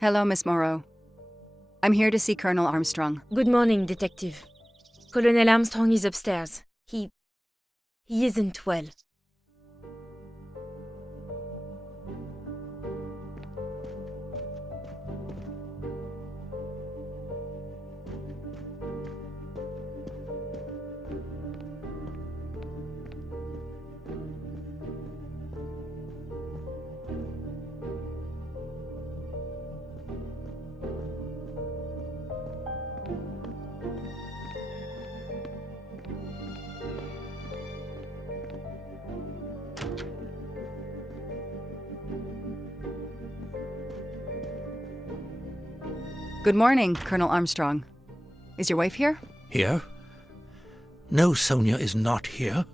Hello, Miss Morrow. I'm here to see Colonel Armstrong. Good morning, Detective. Colonel Armstrong is upstairs. He isn't well. Good morning, Colonel Armstrong. Is your wife here? Here? No, Sonia is not here.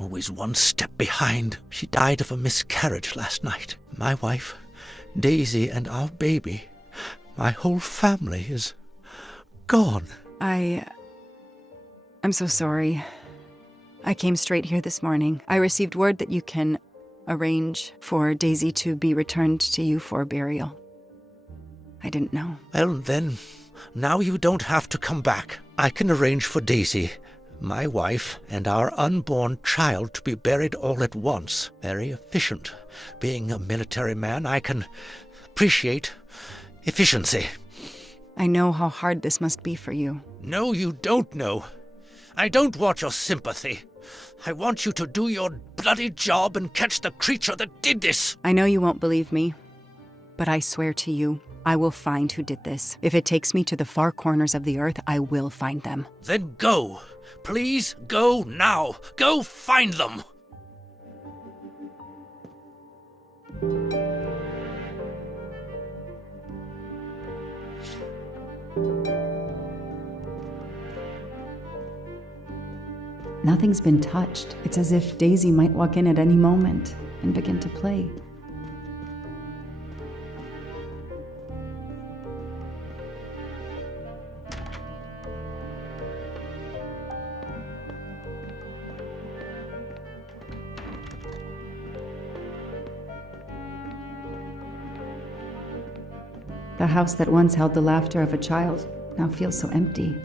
Always one step behind. She died of a miscarriage last night. My wife, Daisy, and our baby. My whole family is gone. I'm so sorry. I came straight here this morning. I received word that you can arrange for Daisy to be returned to you for burial. I didn't know. Well, then, now you don't have to come back. I can arrange for Daisy, my wife, and our unborn child to be buried all at once. Very efficient. Being a military man, I can appreciate efficiency. I know how hard this must be for you. No, you don't know. I don't want your sympathy. I want you to do your bloody job and catch the creature that did this. I know you won't believe me, but I swear to you, I will find who did this. If it takes me to the far corners of the earth, I will find them. Then go. Please go now. Go find them. Nothing's been touched. It's as if Daisy might walk in at any moment and begin to play. The house that once held the laughter of a child now feels so empty.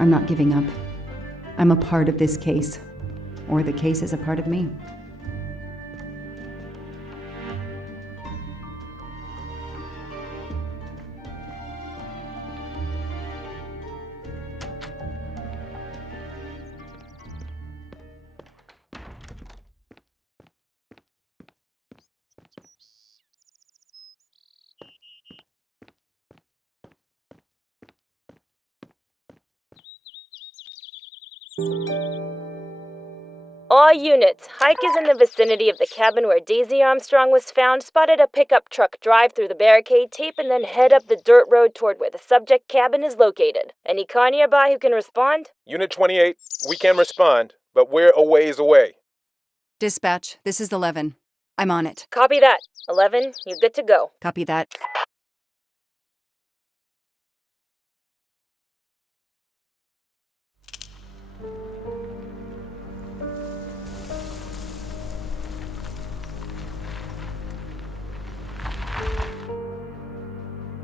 I'm not giving up. I'm a part of this case, or the case is a part of me. All units, Hike is in the vicinity of the cabin where Daisy Armstrong was found, spotted a pickup truck drive through the barricade tape, and then head up the dirt road toward where the subject cabin is located. Any car nearby who can respond? Unit 28, we can respond, but we're a ways away. Dispatch, this is 11. I'm on it. Copy that. 11, you're good to go. Copy that.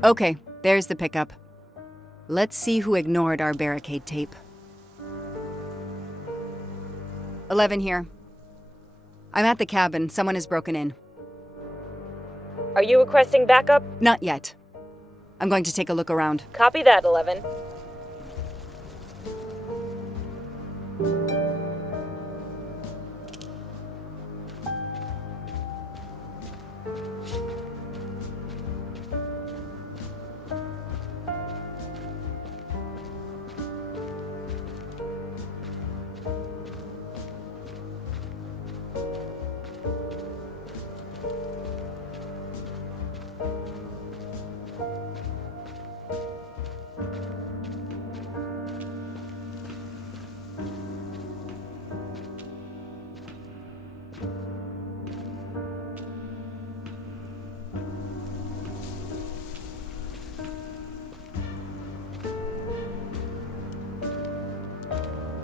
Okay, there's the pickup. Let's see who ignored our barricade tape. 11 here. I'm at the cabin. Someone has broken in. Are you requesting backup? Not yet. I'm going to take a look around. Copy that, 11.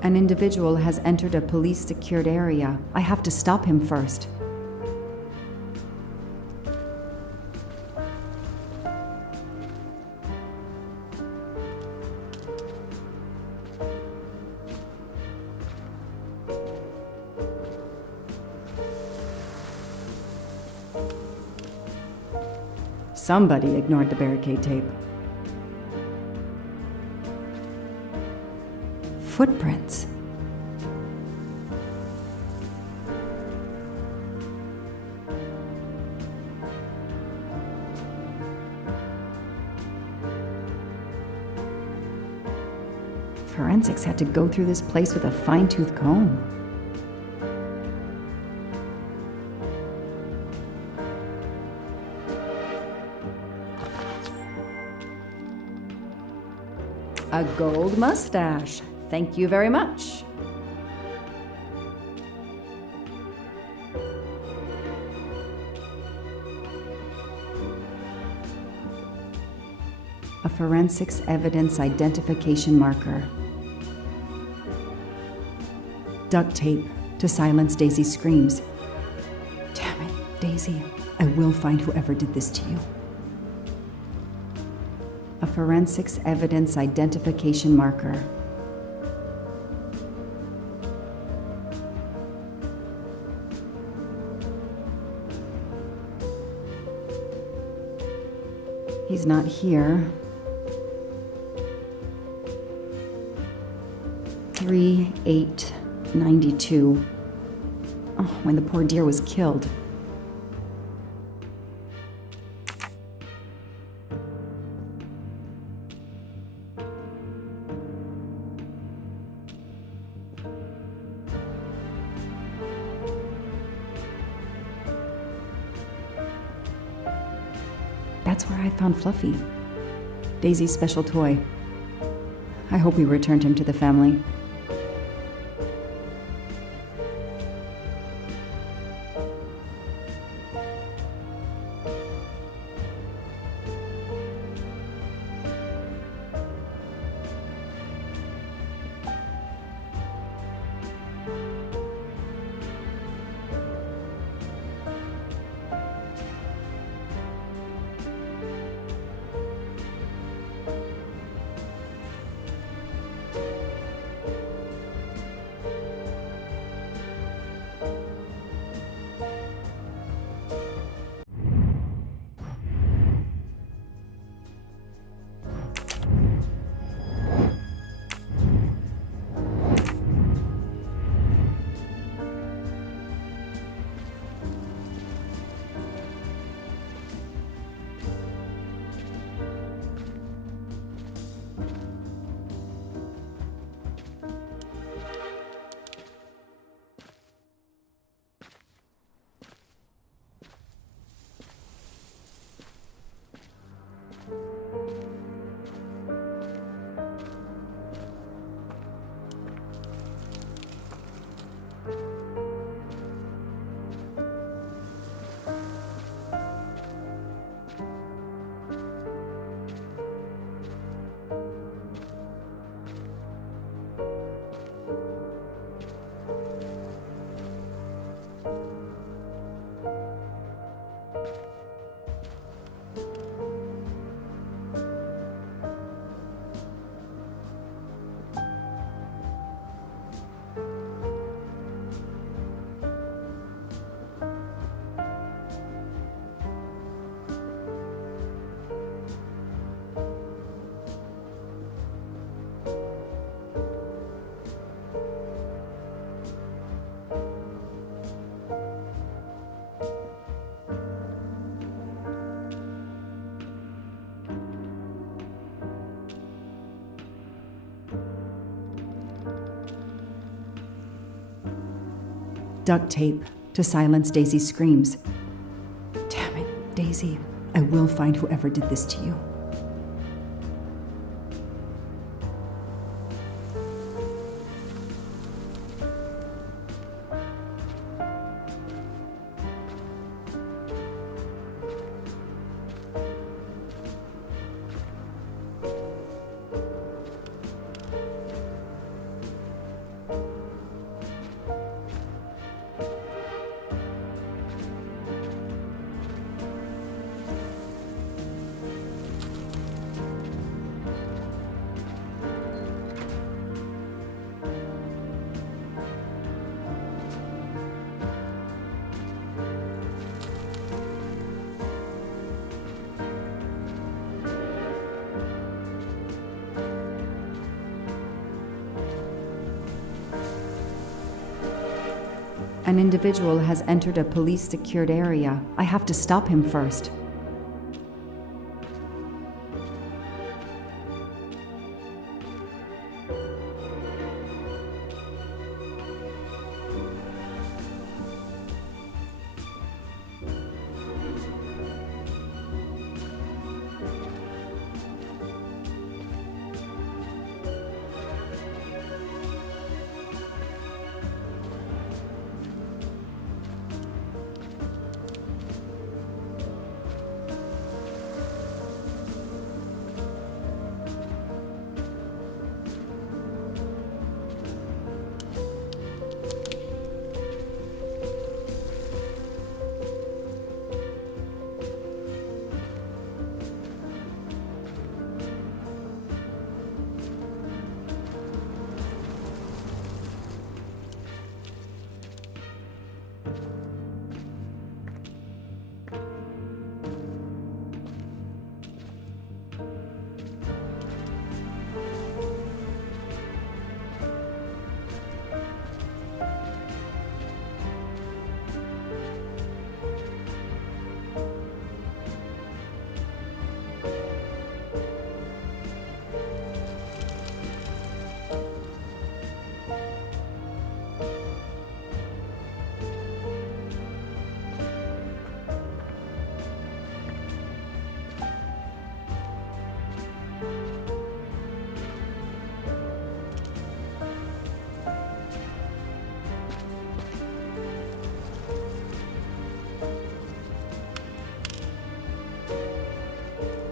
An individual has entered a police-secured area. I have to stop him first. Somebody ignored the barricade tape. Footprints. Forensics had to go through this place with a fine-tooth comb. A gold mustache. Thank you very much. A forensics evidence identification marker. Duct tape to silence Daisy's screams. Damn it, Daisy. I will find whoever did this to you. A forensics evidence identification marker. He's not here. 3/8/92. Oh, when the poor deer was killed. That's where I found Fluffy, Daisy's special toy. I hope we returned him to the family. Duct tape to silence Daisy's screams. Damn it, Daisy. I will find whoever did this to you. An individual has entered a police-secured area. I have to stop him first.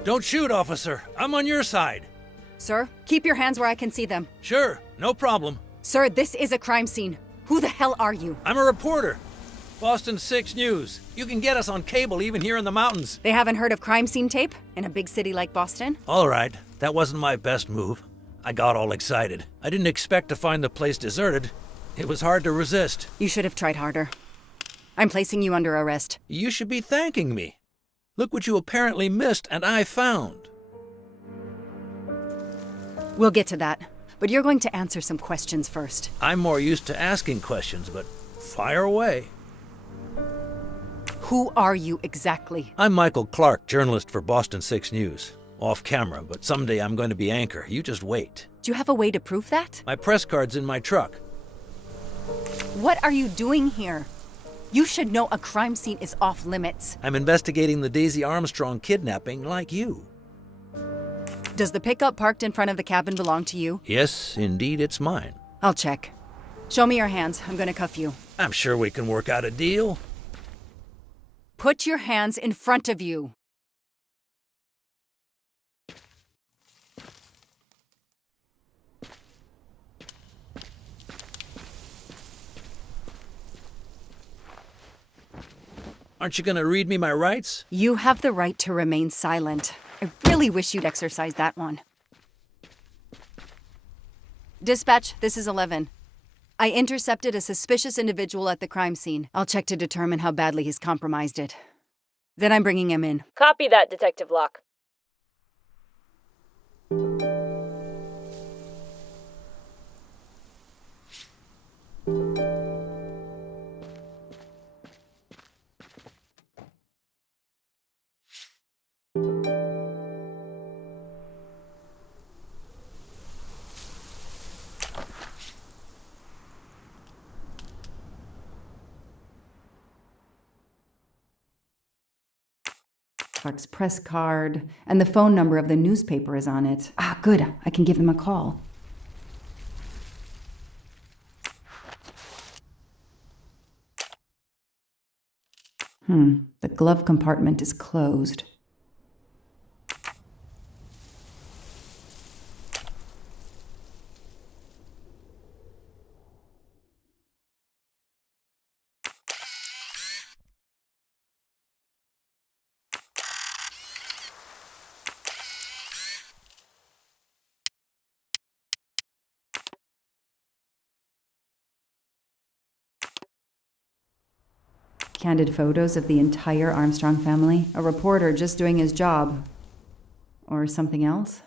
Don't shoot, officer. I'm on your side. Sir, keep your hands where I can see them. Sure, no problem. Sir, this is a crime scene. Who the hell are you? I'm a reporter. Boston 6 News. You can get us on cable even here in the mountains. They haven't heard of crime scene tape in a big city like Boston? All right, that wasn't my best move. I got all excited. I didn't expect to find the place deserted. It was hard to resist. You should have tried harder. I'm placing you under arrest. You should be thanking me. Look what you apparently missed and I found. We'll get to that, but you're going to answer some questions first. I'm more used to asking questions, but fire away. Who are you exactly? I'm Michael Clark, journalist for Boston 6 News. Off camera, but someday I'm going to be anchor. You just wait. Do you have a way to prove that? My press card's in my truck. What are you doing here? You should know a crime scene is off limits. I'm investigating the Daisy Armstrong kidnapping like you. Does the pickup parked in front of the cabin belong to you? Yes, indeed, it's mine. I'll check. Show me your hands. I'm gonna cuff you. I'm sure we can work out a deal. Put your hands in front of you. Aren't you gonna read me my rights? You have the right to remain silent. I really wish you'd exercise that one. Dispatch, this is 11. I intercepted a suspicious individual at the crime scene. I'll check to determine how badly he's compromised it. Then I'm bringing him in. Copy that, Detective Locke. Clark's press card, and the phone number of the newspaper is on it. Ah, good. I can give him a call. The glove compartment is closed. Candid photos of the entire Armstrong family. A reporter just doing his job. Or something else?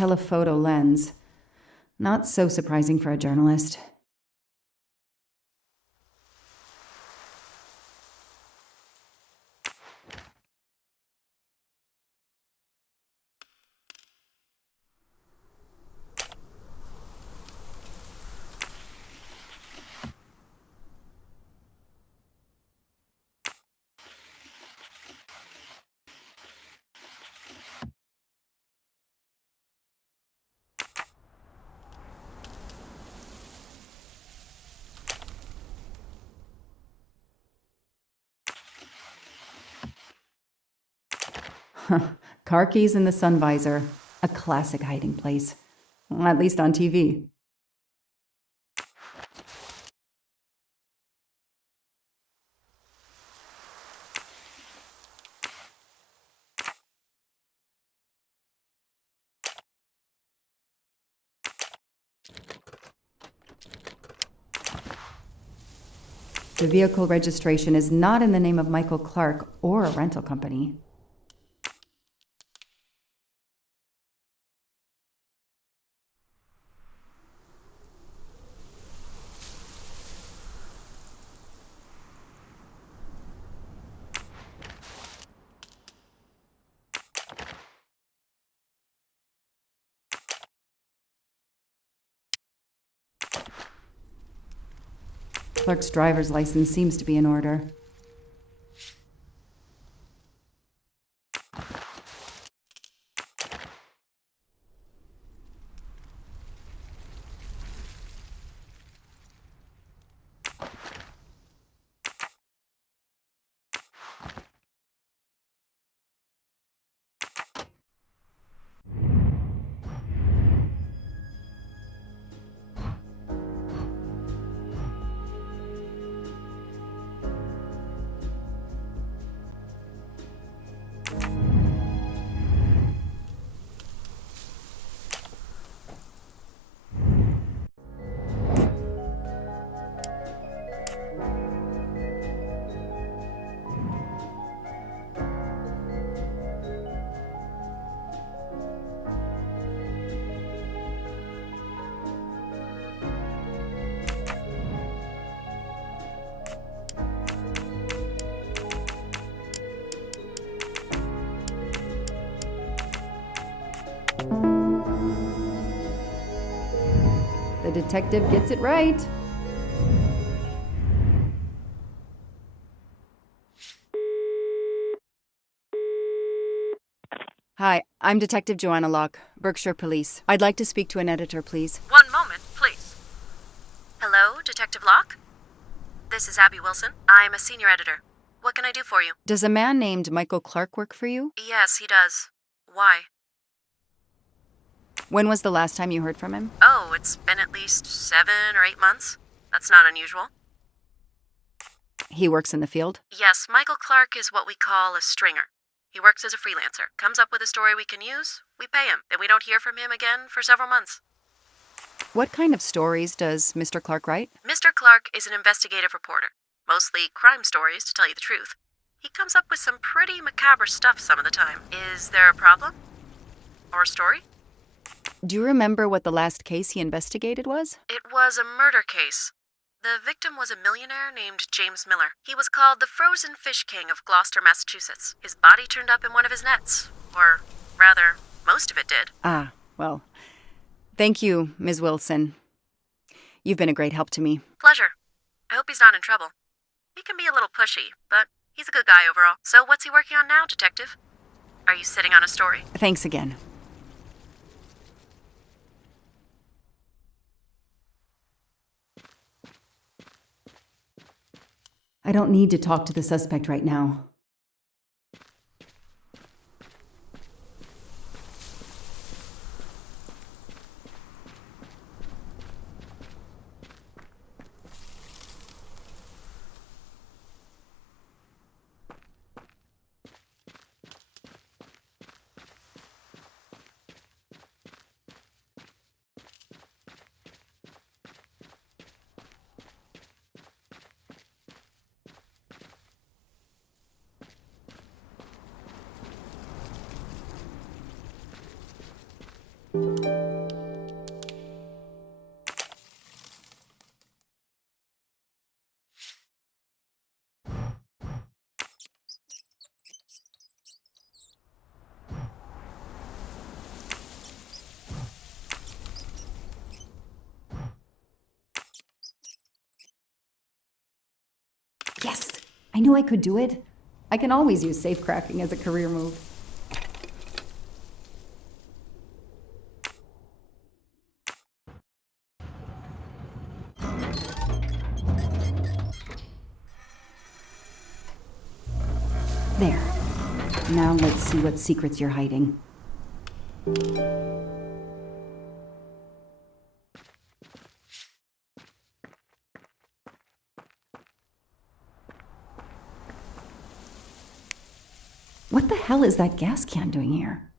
telephoto lens. Not so surprising for a journalist. Car keys in the sun visor. A classic hiding place. At least on TV. The vehicle registration is not in the name of Michael Clark or a rental company. Clark's driver's license seems to be in order. The detective gets it right. Hi, I'm Detective Joanna Locke, Berkshire Police. I'd like to speak to an editor, please. One moment, please. Hello, Detective Locke? This is Abby Wilson. I'm a senior editor. What can I do for you? Does a man named Michael Clark work for you? Yes, he does. Why? When was the last time you heard from him? Oh, it's been at least 7 or 8 months. That's not unusual. He works in the field? Yes, Michael Clark is what we call a stringer. He works as a freelancer, comes up with a story we can use, we pay him, then we don't hear from him again for several months. What kind of stories does Mr. Clark write? Mr. Clark is an investigative reporter. Mostly crime stories, to tell you the truth. He comes up with some pretty macabre stuff some of the time. Is there a problem? Or a story? Do you remember what the last case he investigated was? It was a murder case. The victim was a millionaire named James Miller. He was called the Frozen Fish King of Gloucester, Massachusetts. His body turned up in one of his nets. Or, rather, most of it did. Ah, well, thank you, Ms. Wilson. You've been a great help to me. Pleasure. I hope he's not in trouble. He can be a little pushy, but he's a good guy overall. So what's he working on now, Detective? Are you sitting on a story? Thanks again. I don't need to talk to the suspect right now. Yes! I knew I could do it. I can always use safecracking as a career move. There. Now let's see what secrets you're hiding. What the hell is that gas can doing here?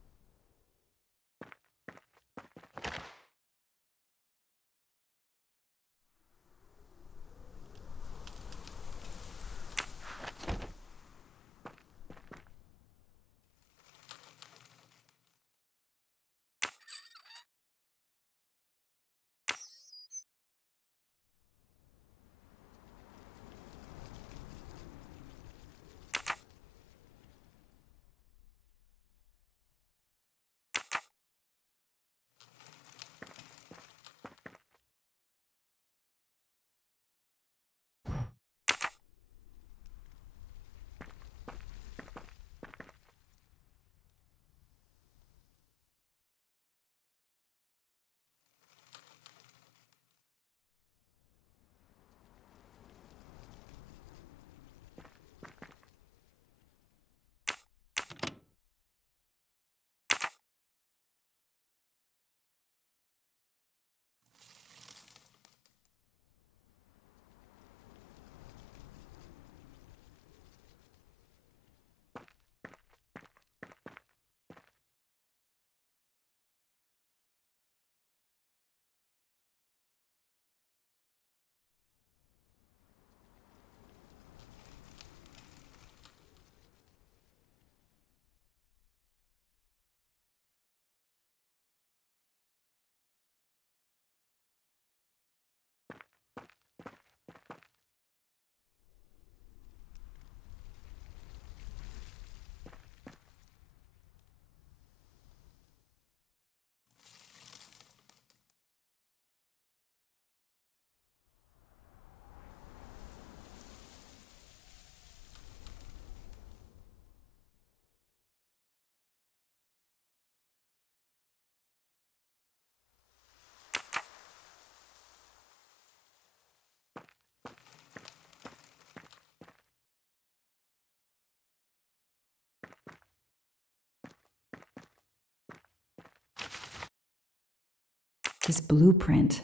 This blueprint.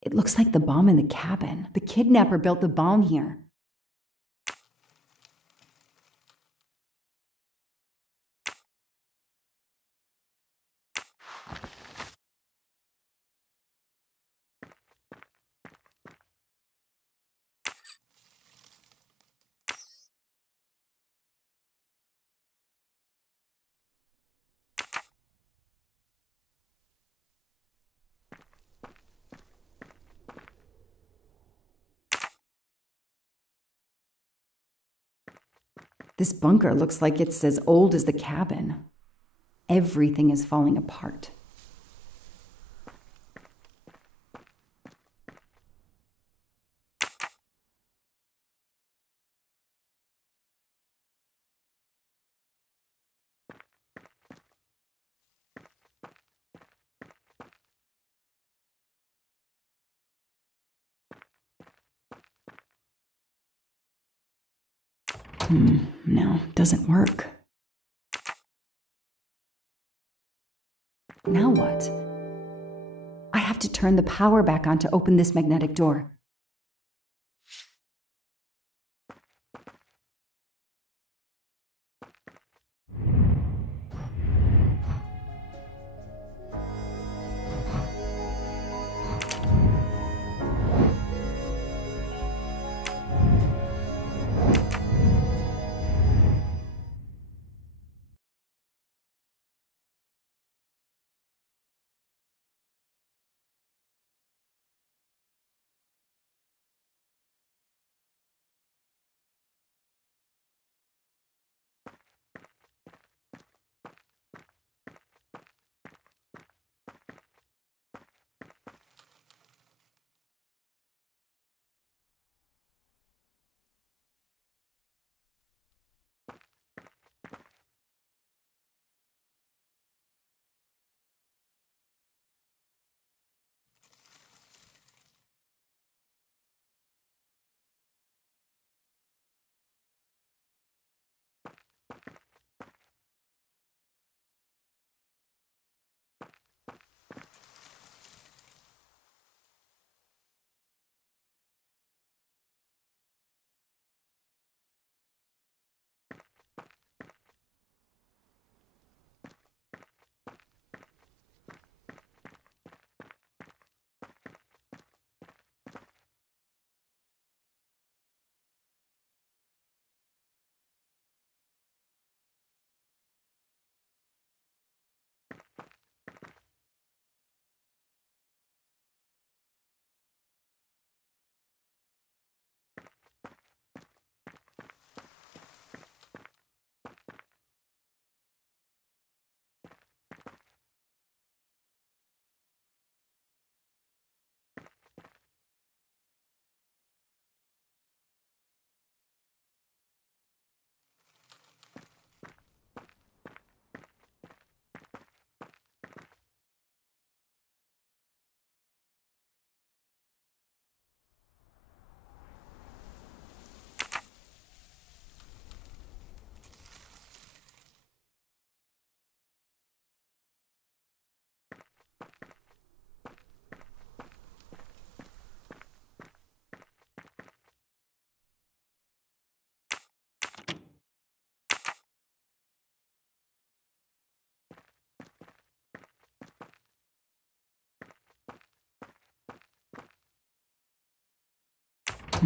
It looks like the bomb in the cabin. The kidnapper built the bomb here. This bunker looks like it's as old as the cabin. Everything is falling apart. No, doesn't work. Now what? I have to turn the power back on to open this magnetic door.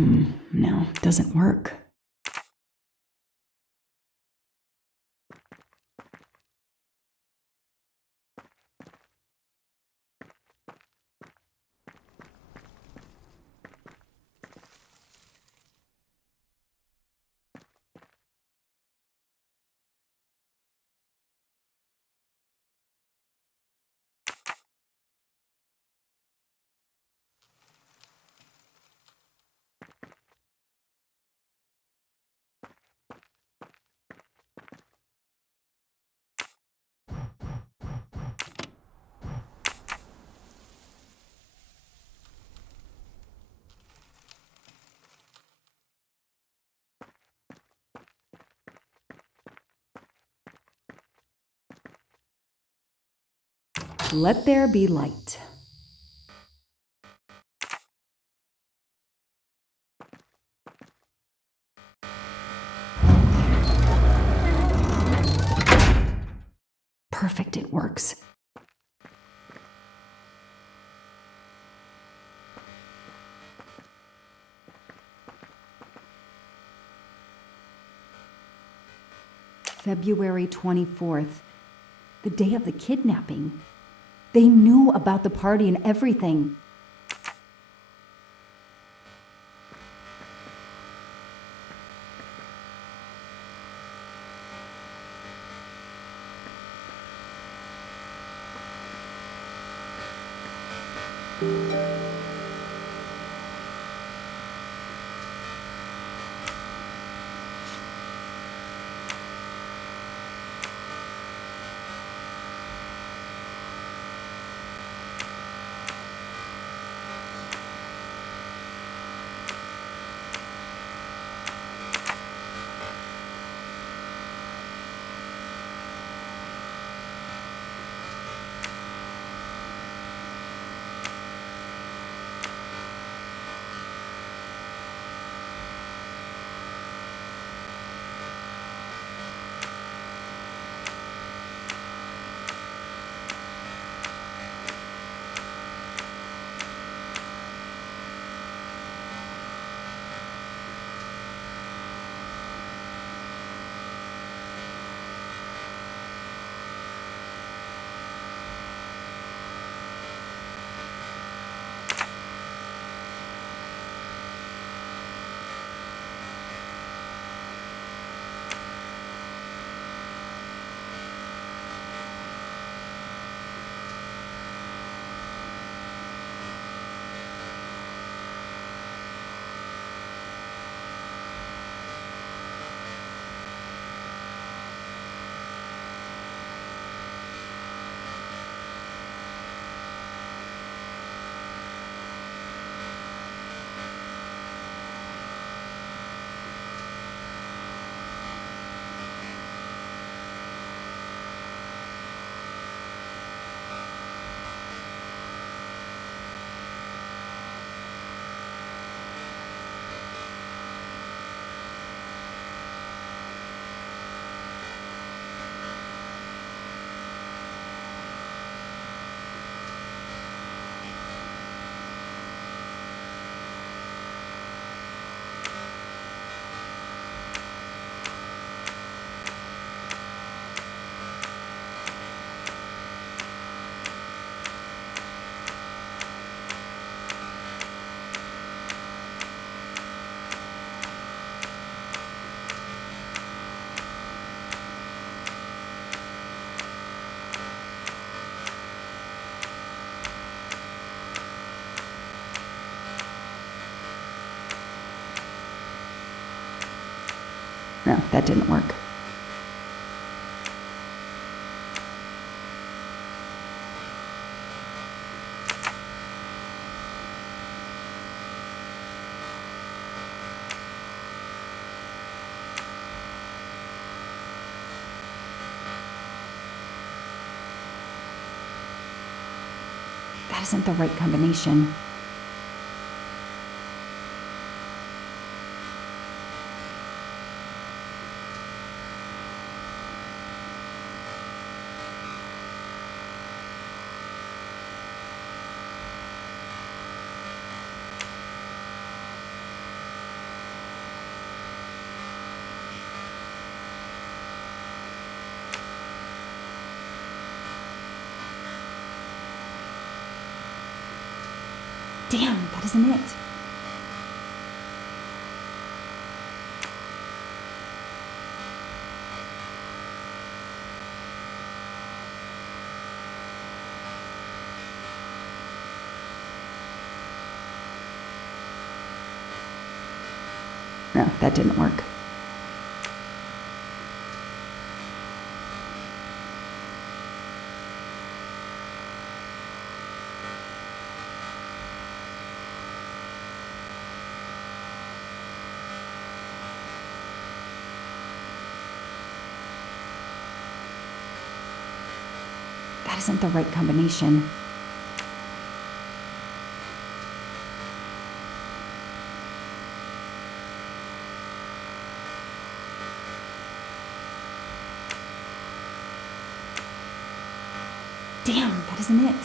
No, doesn't work. Let there be light. Perfect, it works. February 24th, the day of the kidnapping. They knew about the party and everything. No, that didn't work. That isn't the right combination. Damn, that isn't it. No, that didn't work. That isn't the right combination. Damn, that isn't it.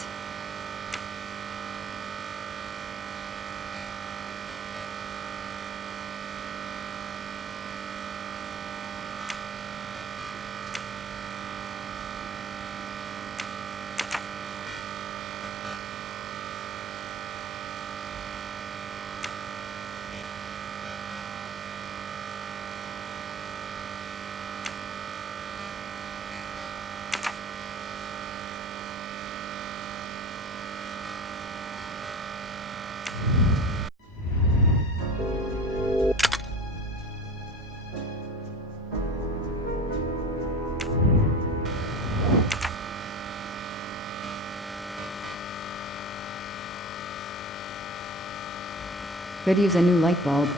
Could use a new light bulb.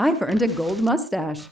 I've earned a gold mustache.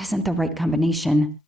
That isn't the right combination.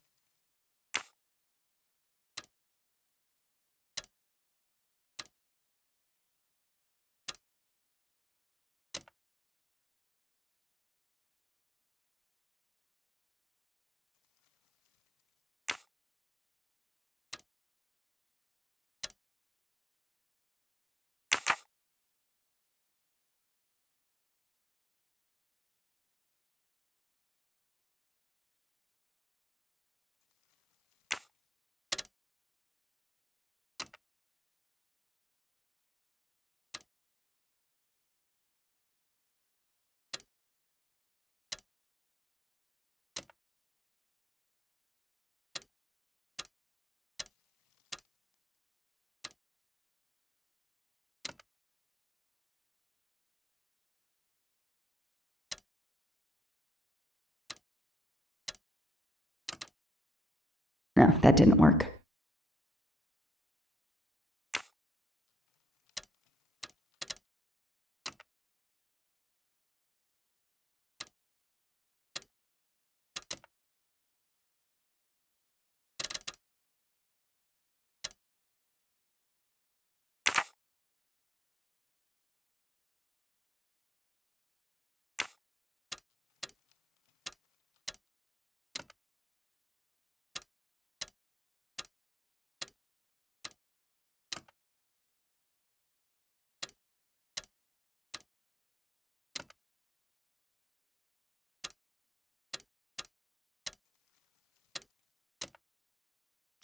No, that didn't work.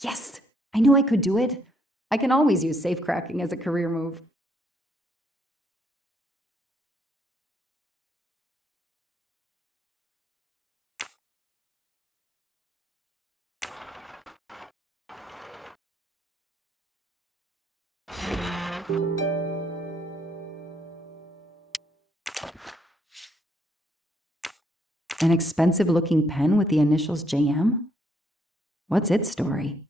Yes! I knew I could do it. I can always use safe cracking as a career move. An expensive-looking pen with the initials JM? What's its story?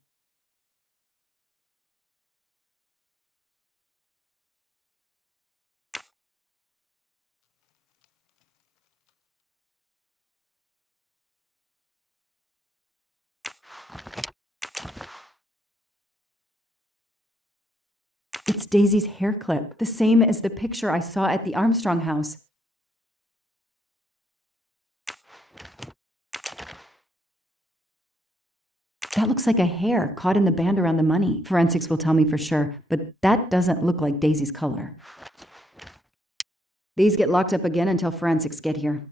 It's Daisy's hair clip, the same as the picture I saw at the Armstrong house. That looks like a hair caught in the band around the money. Forensics will tell me for sure, but that doesn't look like Daisy's color. These get locked up again until forensics get here.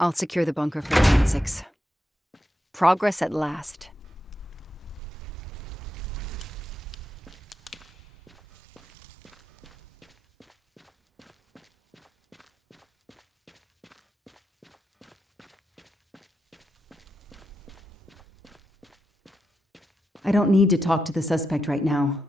I'll secure the bunker for forensics. Progress at last. I don't need to talk to the suspect right now.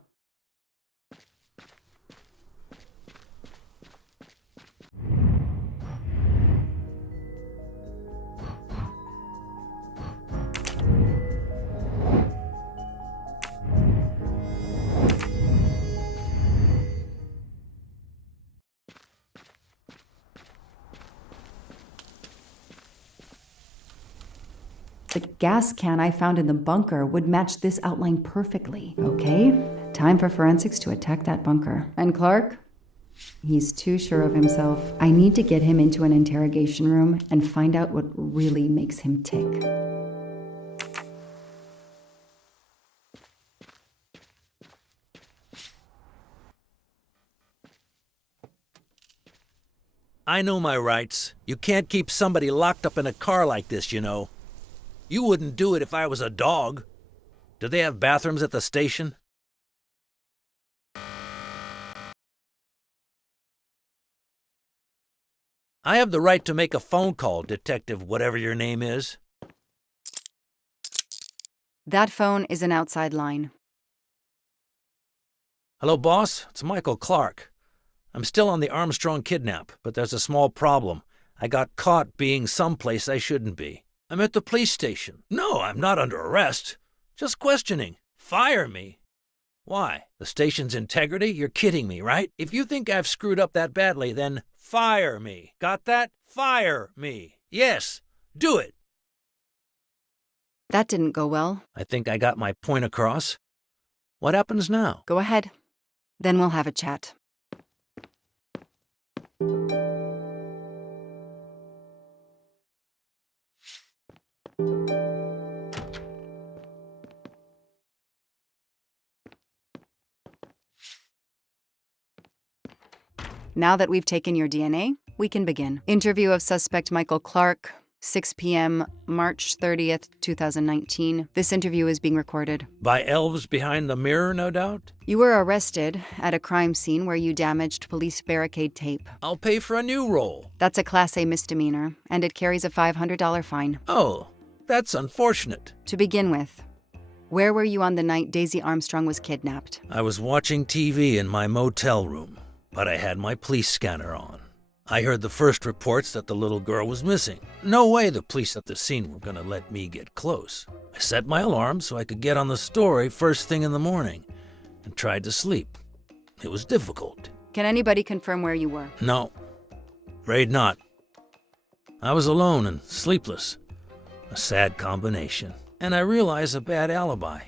The gas can I found in the bunker would match this outline perfectly. Okay, time for forensics to attack that bunker. And Clark? He's too sure of himself. I need to get him into an interrogation room and find out what really makes him tick. I know my rights. You can't keep somebody locked up in a car like this, you know. You wouldn't do it if I was a dog. Do they have bathrooms at the station? I have the right to make a phone call, Detective whatever your name is. That phone is an outside line. Hello, boss. It's Michael Clark. I'm still on the Armstrong kidnap, but there's a small problem. I got caught being someplace I shouldn't be. I'm at the police station. No, I'm not under arrest. Just questioning. Fire me. Why? The station's integrity? You're kidding me, right? If you think I've screwed up that badly, then fire me. Got that? Fire me. Yes, do it. That didn't go well. I think I got my point across. What happens now? Go ahead. Then we'll have a chat. Now that we've taken your DNA, we can begin. Interview of suspect Michael Clark, 6 p.m., March 30th, 2019. This interview is being recorded. By elves behind the mirror, no doubt? You were arrested at a crime scene where you damaged police barricade tape. I'll pay for a new role. That's a Class A misdemeanor, and it carries a $500 fine. Oh, that's unfortunate. To begin with, where were you on the night Daisy Armstrong was kidnapped? I was watching TV in my motel room, but I had my police scanner on. I heard the first reports that the little girl was missing. No way the police at the scene were gonna let me get close. I set my alarm so I could get on the story first thing in the morning and tried to sleep. It was difficult. Can anybody confirm where you were? No, afraid not. I was alone and sleepless. A sad combination. And I realized a bad alibi.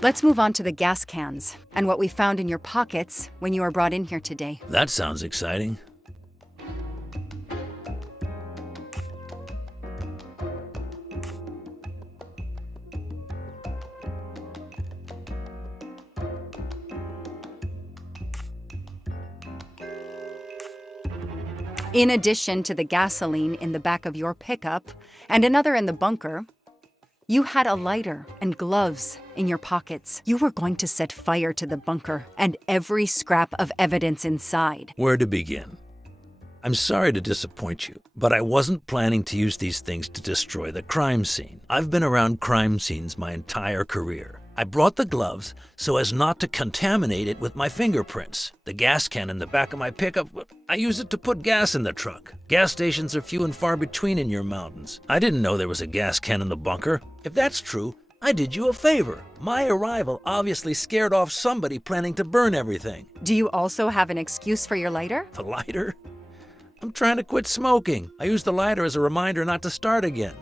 Let's move on to the gas cans and what we found in your pockets when you were brought in here today. That sounds exciting. In addition to the gasoline in the back of your pickup and another in the bunker, you had a lighter and gloves in your pockets. You were going to set fire to the bunker and every scrap of evidence inside. Where to begin? I'm sorry to disappoint you, but I wasn't planning to use these things to destroy the crime scene. I've been around crime scenes my entire career. I brought the gloves so as not to contaminate it with my fingerprints. The gas can in the back of my pickup, I use it to put gas in the truck. Gas stations are few and far between in your mountains. I didn't know there was a gas can in the bunker. If that's true, I did you a favor. My arrival obviously scared off somebody planning to burn everything. Do you also have an excuse for your lighter? The lighter? I'm trying to quit smoking. I used the lighter as a reminder not to start again.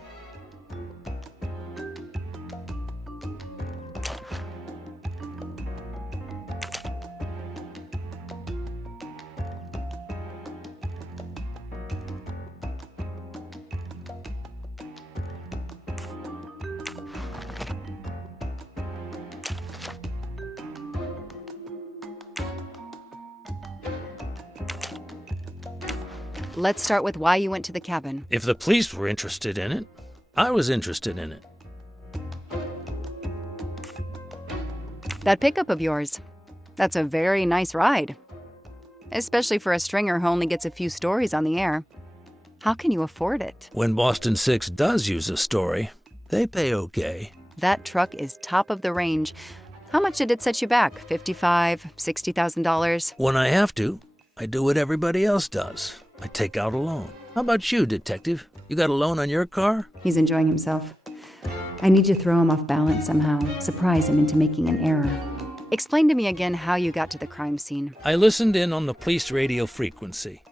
Let's start with why you went to the cabin. If the police were interested in it, I was interested in it. That pickup of yours, that's a very nice ride. Especially for a stringer who only gets a few stories on the air. How can you afford it? When Boston 6 does use a story, they pay okay. That truck is top of the range. How much did it set you back? $55,000, $60,000? When I have to, I do what everybody else does. I take out a loan. How about you, detective? You got a loan on your car? He's enjoying himself. I need to throw him off balance somehow, surprise him into making an error. Explain to me again how you got to the crime scene. I listened in on the police radio frequency.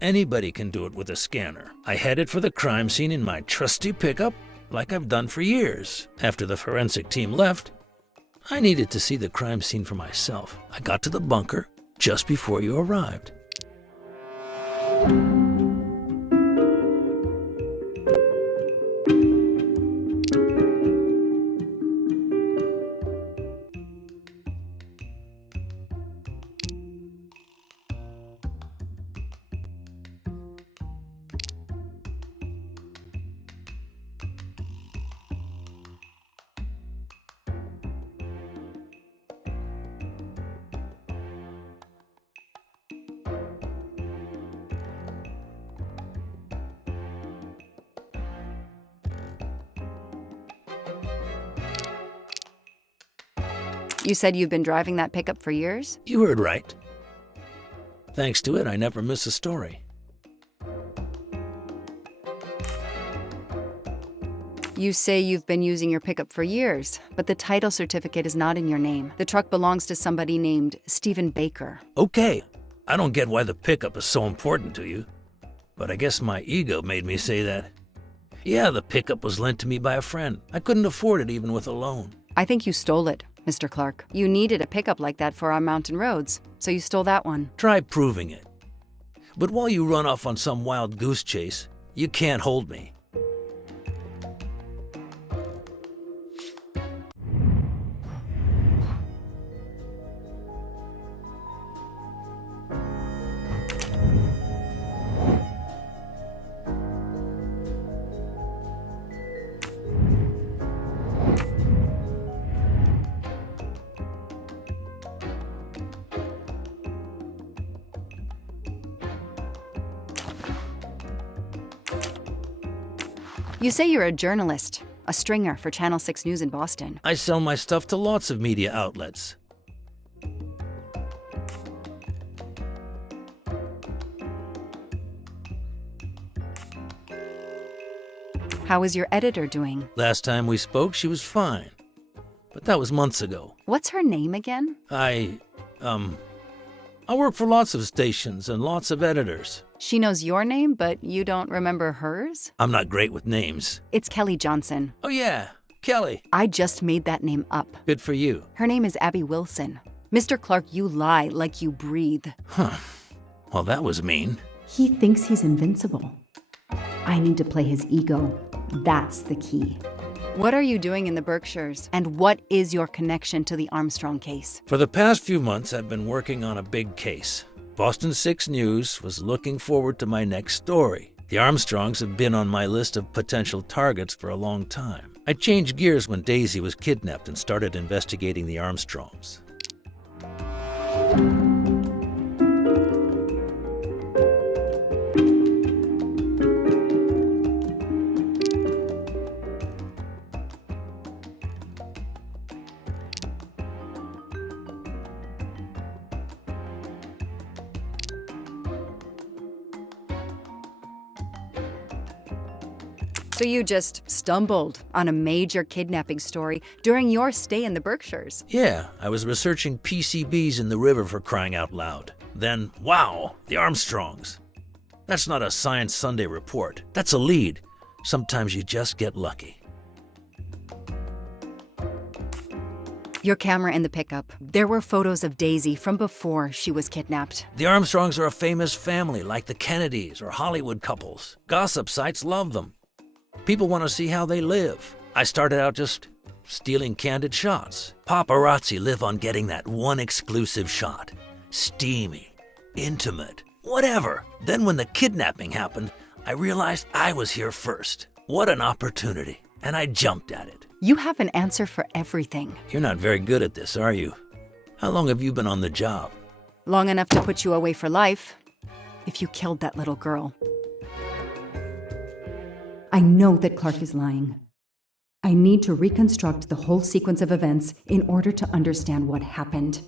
Anybody can do it with a scanner. I headed for the crime scene in my trusty pickup, like I've done for years. After the forensic team left, I needed to see the crime scene for myself. I got to the bunker just before you arrived. You said you've been driving that pickup for years? You heard right. Thanks to it, I never miss a story. You say you've been using your pickup for years, but the title certificate is not in your name. The truck belongs to somebody named Stephen Baker. Okay, I don't get why the pickup is so important to you, but I guess my ego made me say that. Yeah, the pickup was lent to me by a friend. I couldn't afford it even with a loan. I think you stole it, Mr. Clark. You needed a pickup like that for our mountain roads, so you stole that one. Try proving it. But while you run off on some wild goose chase, you can't hold me. You say you're a journalist, a stringer for Channel 6 News in Boston. I sell my stuff to lots of media outlets. How is your editor doing? Last time we spoke, she was fine. But that was months ago. What's her name again? I work for lots of stations and lots of editors. She knows your name, but you don't remember hers? I'm not great with names. It's Kelly Johnson. Oh yeah, Kelly. I just made that name up. Good for you. Her name is Abby Wilson. Mr. Clark, you lie like you breathe. Huh. Well, that was mean. He thinks he's invincible. I need to play his ego. That's the key. What are you doing in the Berkshires? And what is your connection to the Armstrong case? For the past few months, I've been working on a big case. Boston 6 News was looking forward to my next story. The Armstrongs have been on my list of potential targets for a long time. I changed gears when Daisy was kidnapped and started investigating the Armstrongs. So you just stumbled on a major kidnapping story during your stay in the Berkshires. Yeah, I was researching PCBs in the river for crying out loud. Then, wow, the Armstrongs. That's not a Science Sunday report. That's a lead. Sometimes you just get lucky. Your camera in the pickup. There were photos of Daisy from before she was kidnapped. The Armstrongs are a famous family like the Kennedys or Hollywood couples. Gossip sites love them. People want to see how they live. I started out just stealing candid shots. Paparazzi live on getting that one exclusive shot. Steamy, intimate, whatever. Then when the kidnapping happened, I realized I was here first. What an opportunity. And I jumped at it. You have an answer for everything. You're not very good at this, are you? How long have you been on the job? Long enough to put you away for life. If you killed that little girl. I know that Clark is lying. I need to reconstruct the whole sequence of events in order to understand what happened.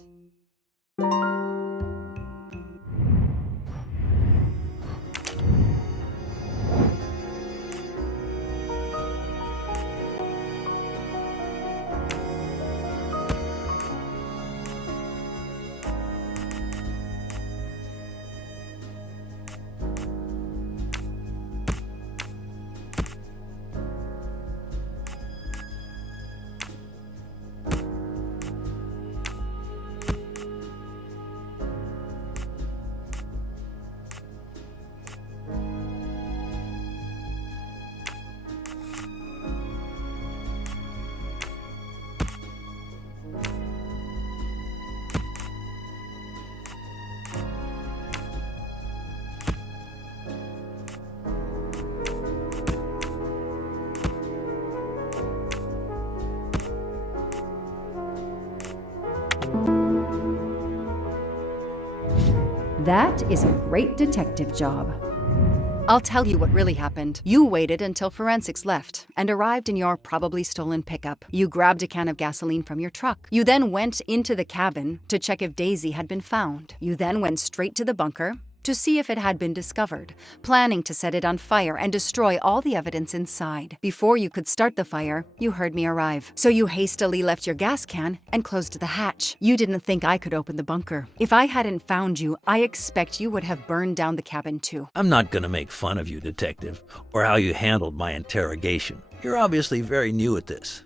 That is a great detective job. I'll tell you what really happened. You waited until forensics left and arrived in your probably stolen pickup. You grabbed a can of gasoline from your truck. You then went into the cabin to check if Daisy had been found. You then went straight to the bunker to see if it had been discovered, planning to set it on fire and destroy all the evidence inside. Before you could start the fire, you heard me arrive. So you hastily left your gas can and closed the hatch. You didn't think I could open the bunker. If I hadn't found you, I expect you would have burned down the cabin too. I'm not gonna make fun of you, Detective, or how you handled my interrogation. You're obviously very new at this.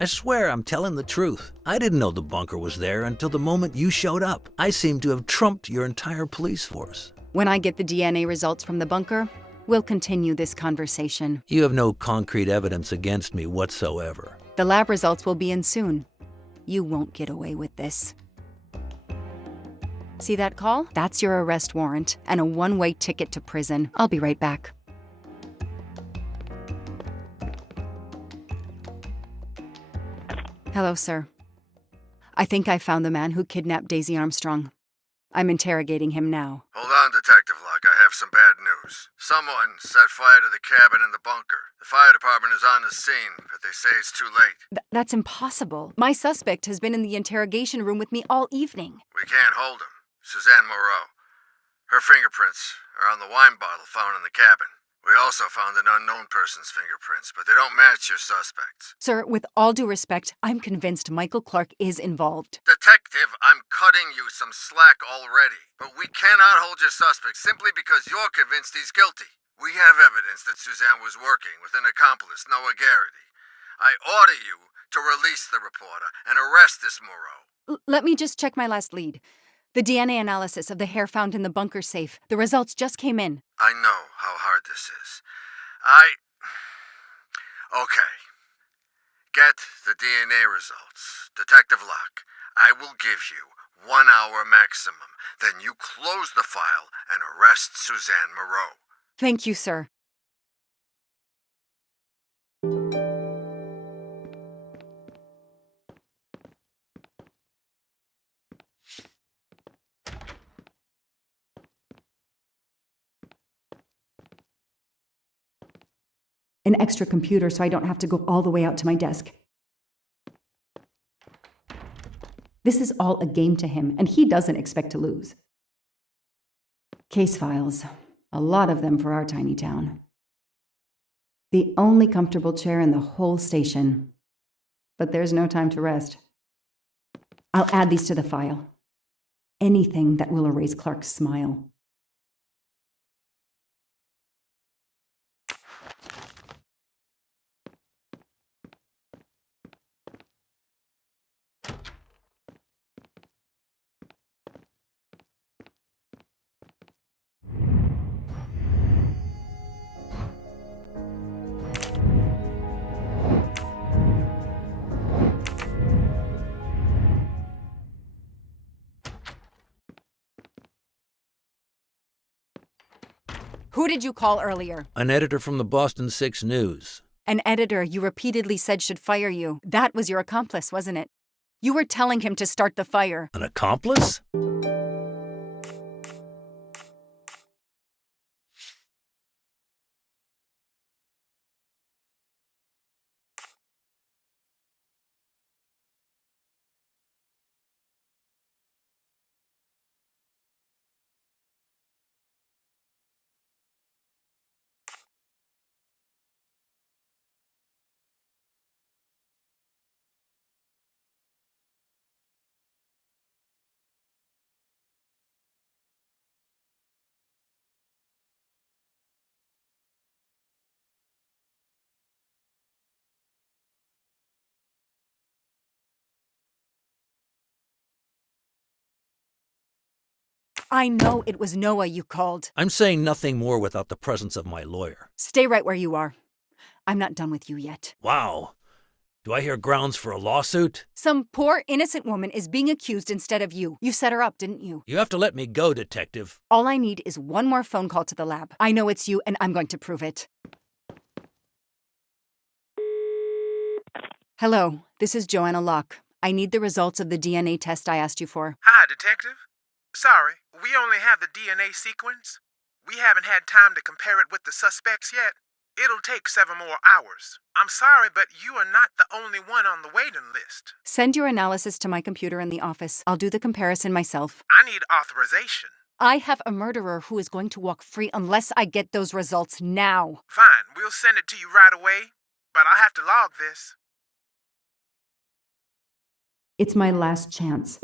I swear I'm telling the truth. I didn't know the bunker was there until the moment you showed up. I seem to have trumped your entire police force. When I get the DNA results from the bunker, we'll continue this conversation. You have no concrete evidence against me whatsoever. The lab results will be in soon. You won't get away with this. See that call? That's your arrest warrant and a one-way ticket to prison. I'll be right back. Hello, sir. I think I found the man who kidnapped Daisy Armstrong. I'm interrogating him now. Hold on, Detective Locke. I have some bad news. Someone set fire to the cabin in the bunker. The fire department is on the scene, but they say it's too late. That's impossible. My suspect has been in the interrogation room with me all evening. We can't hold him. Suzanne Moreau. Her fingerprints are on the wine bottle found in the cabin. We also found an unknown person's fingerprints, but they don't match your suspects. Sir, with all due respect, I'm convinced Michael Clark is involved. Detective, I'm cutting you some slack already. But we cannot hold your suspect simply because you're convinced he's guilty. We have evidence that Suzanne was working with an accomplice, Noah Garrity. I order you to release the reporter and arrest this Moreau. Let me just check my last lead. The DNA analysis of the hair found in the bunker safe. The results just came in. I know how hard this is. Okay. Get the DNA results. Detective Locke, I will give you 1 hour maximum. Then you close the file and arrest Suzanne Moreau. Thank you, sir. An extra computer so I don't have to go all the way out to my desk. This is all a game to him, and he doesn't expect to lose. Case files. A lot of them for our tiny town. The only comfortable chair in the whole station. But there's no time to rest. I'll add these to the file. Anything that will erase Clark's smile. Who did you call earlier? An editor from the Boston 6 News. An editor you repeatedly said should fire you. That was your accomplice, wasn't it? You were telling him to start the fire. An accomplice? I know it was Noah you called. I'm saying nothing more without the presence of my lawyer. Stay right where you are. I'm not done with you yet. Wow. Do I hear grounds for a lawsuit? Some poor innocent woman is being accused instead of you. You set her up, didn't you? You have to let me go, Detective. All I need is one more phone call to the lab. I know it's you, and I'm going to prove it. Hello, this is Joanna Locke. I need the results of the DNA test I asked you for. Hi, Detective. Sorry, we only have the DNA sequence. We haven't had time to compare it with the suspects yet. It'll take 7 more hours. I'm sorry, but you are not the only one on the waiting list. Send your analysis to my computer in the office. I'll do the comparison myself. I need authorization. I have a murderer who is going to walk free unless I get those results now. Fine, we'll send it to you right away, but I'll have to log this. It's my last chance.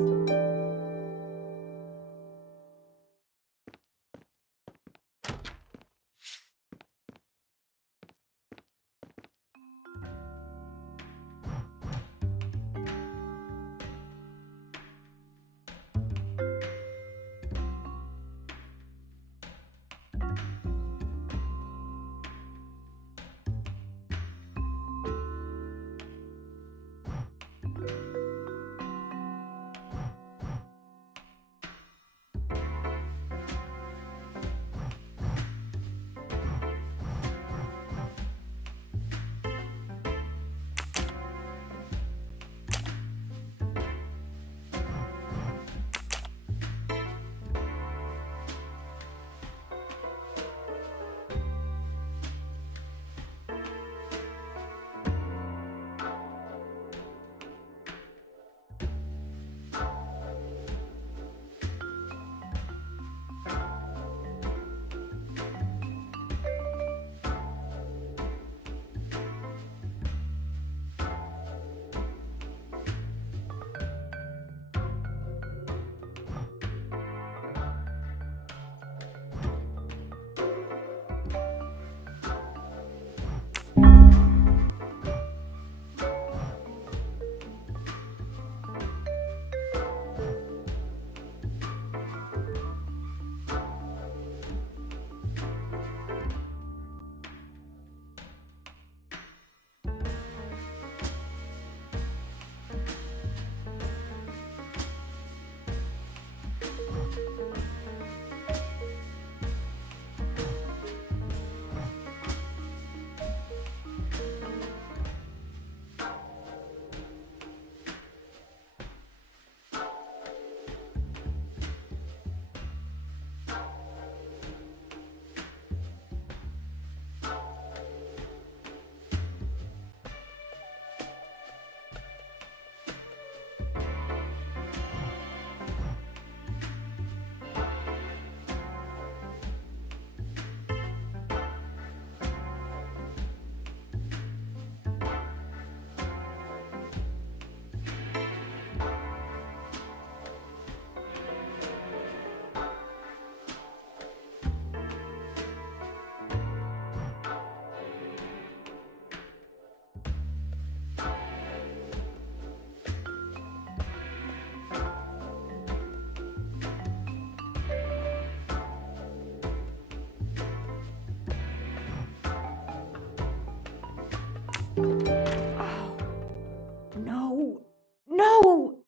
No!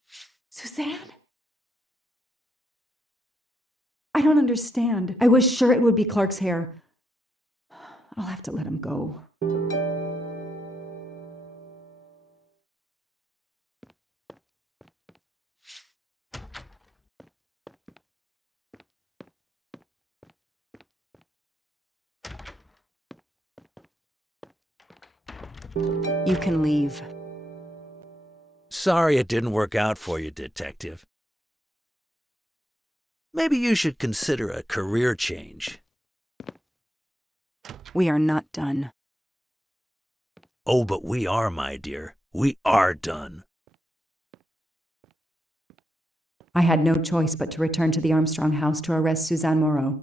Suzanne? I don't understand. I was sure it would be Clark's hair. I'll have to let him go. You can leave. Sorry it didn't work out for you, Detective. Maybe you should consider a career change. We are not done. Oh, but we are, my dear. We are done. I had no choice but to return to the Armstrong house to arrest Suzanne Moreau.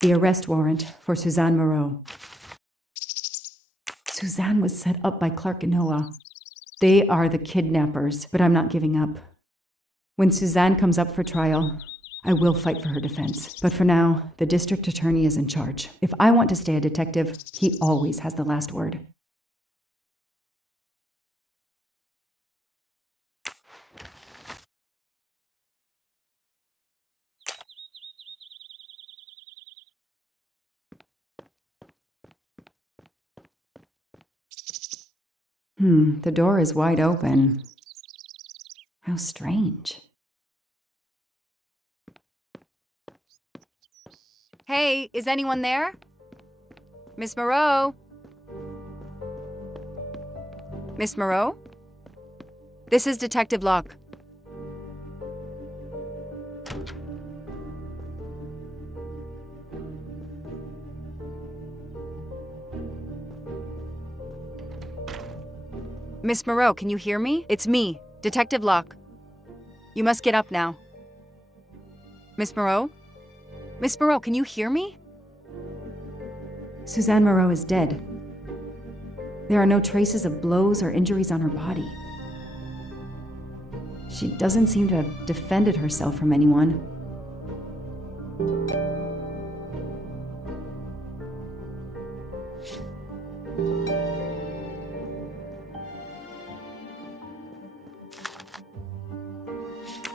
The arrest warrant for Suzanne Moreau. Suzanne was set up by Clark and Noah. They are the kidnappers, but I'm not giving up. When Suzanne comes up for trial, I will fight for her defense. But for now, the district attorney is in charge. If I want to stay a detective, he always has the last word. The door is wide open. How strange. Hey, is anyone there? Miss Moreau? Miss Moreau? This is Detective Locke. Miss Moreau, can you hear me? It's me, Detective Locke. You must get up now. Miss Moreau? Miss Moreau, can you hear me? Suzanne Moreau is dead. There are no traces of blows or injuries on her body. She doesn't seem to have defended herself from anyone.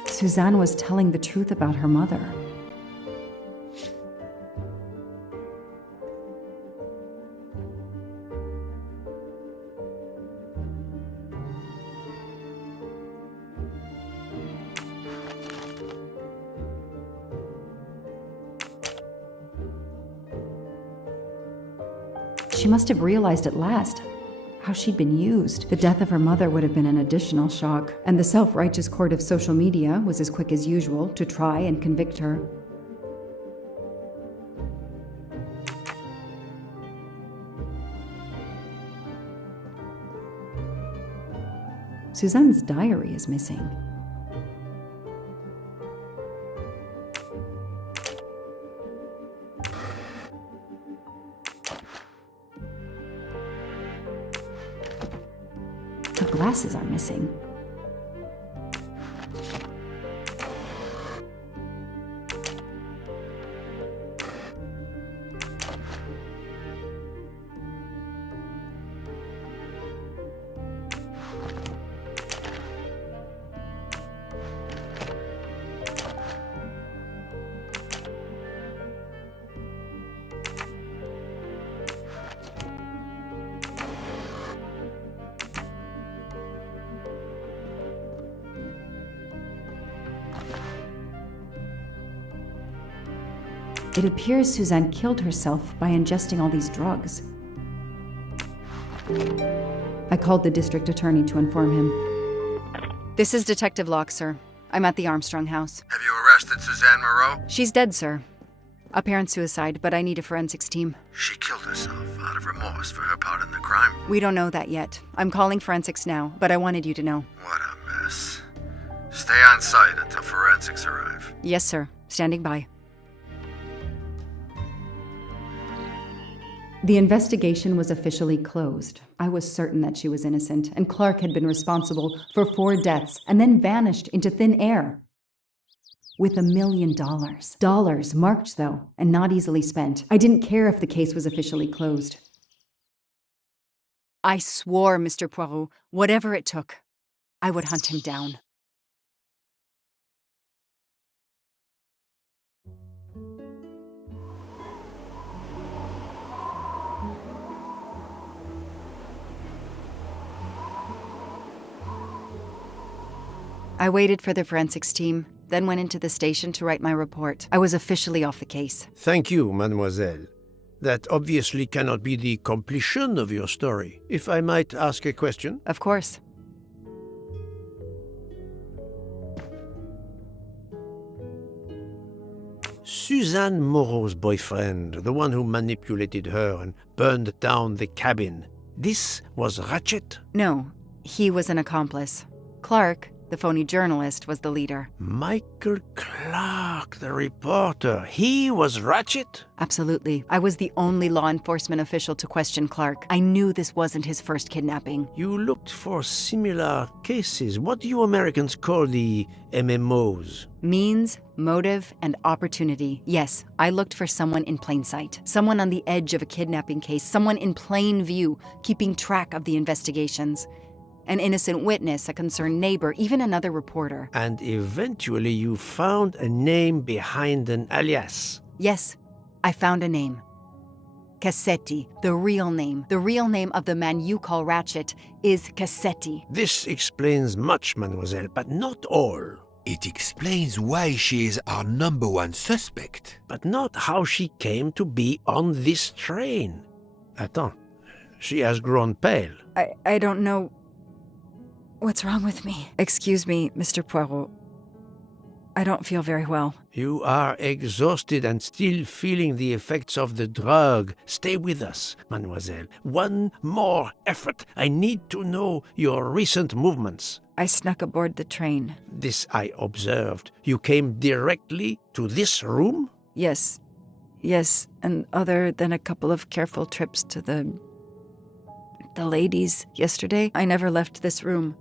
Suzanne was telling the truth about her mother. She must have realized at last how she'd been used. The death of her mother would have been an additional shock, and the self-righteous court of social media was as quick as usual to try and convict her. Suzanne's diary is missing. Her glasses are missing. It appears Suzanne killed herself by ingesting all these drugs. I called the district attorney to inform him. This is Detective Locke, sir. I'm at the Armstrong house. Have you arrested Suzanne Moreau? She's dead, sir. Apparent suicide, but I need a forensics team. She killed herself out of remorse for her part in the crime. We don't know that yet. I'm calling forensics now, but I wanted you to know. What a mess. Stay on site until forensics arrive. Yes, sir. Standing by. The investigation was officially closed. I was certain that she was innocent, and Clark had been responsible for 4 deaths and then vanished into thin air. With $1 million. Dollars marked, though, and not easily spent. I didn't care if the case was officially closed. I swore, Mr. Poirot, whatever it took, I would hunt him down. I waited for the forensics team, then went into the station to write my report. I was officially off the case. Thank you, mademoiselle. That obviously cannot be the completion of your story. If I might ask a question? Of course. Suzanne Moreau's boyfriend, the one who manipulated her and burned down the cabin, this was Ratchet? No, he was an accomplice. Clark, the phony journalist, was the leader. Michael Clark, the reporter, he was Ratchet? Absolutely. I was the only law enforcement official to question Clark. I knew this wasn't his first kidnapping. You looked for similar cases. What do you Americans call the MMOs? Means, motive, and opportunity. Yes, I looked for someone in plain sight. Someone on the edge of a kidnapping case. Someone in plain view, keeping track of the investigations. An innocent witness, a concerned neighbor, even another reporter. And eventually you found a name behind an alias. Yes, I found a name. Cassetti, the real name. The real name of the man you call Ratchet is Cassetti. This explains much, mademoiselle, but not all. It explains why she is our number one suspect. But not how she came to be on this train. Attends, she has grown pale. I don't know what's wrong with me. Excuse me, Mr. Poirot. I don't feel very well. You are exhausted and still feeling the effects of the drug. Stay with us, mademoiselle. One more effort. I need to know your recent movements. I snuck aboard the train. This I observed. You came directly to this room? Yes, and other than a couple of careful trips to the ladies yesterday, I never left this room.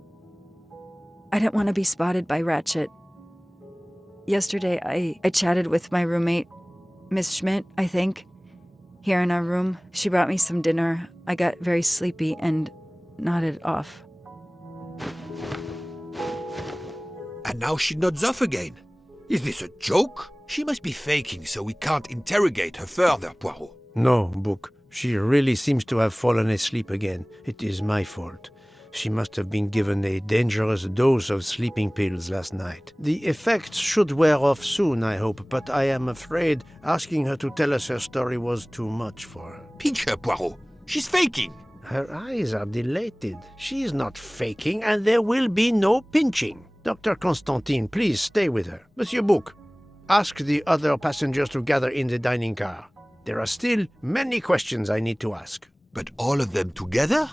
I didn't want to be spotted by Ratchet. Yesterday, I chatted with my roommate, Miss Schmidt, I think, here in our room. She brought me some dinner. I got very sleepy and nodded off. And now she nods off again. Is this a joke? She must be faking, so we can't interrogate her further, Poirot. No, Book. She really seems to have fallen asleep again. It is my fault. She must have been given a dangerous dose of sleeping pills last night. The effects should wear off soon, I hope, but I am afraid asking her to tell us her story was too much for her. Pinch her, Poirot. She's faking. Her eyes are dilated. She is not faking, and there will be no pinching. Dr. Constantine, please stay with her. Monsieur Book, ask the other passengers to gather in the dining car. There are still many questions I need to ask. But all of them together?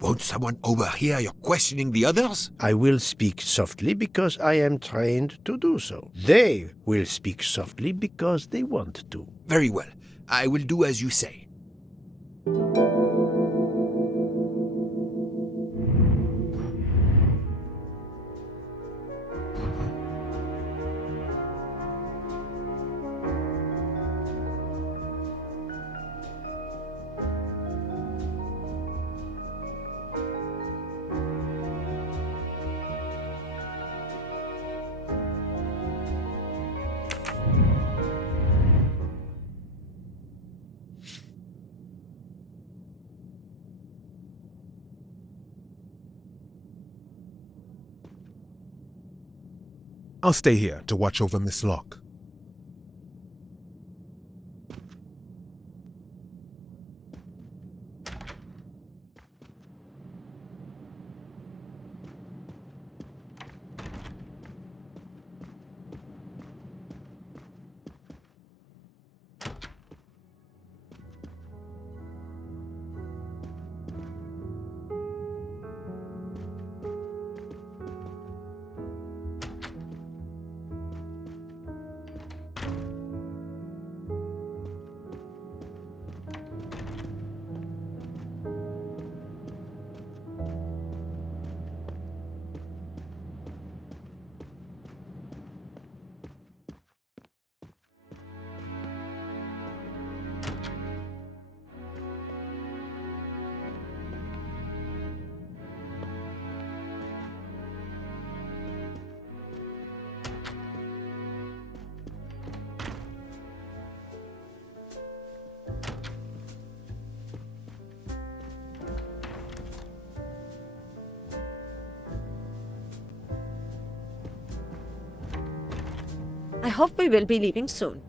Won't someone overhear your questioning the others? I will speak softly because I am trained to do so. They will speak softly because they want to. Very well. I will do as you say. I'll stay here to watch over Miss Locke. I hope we will be leaving soon.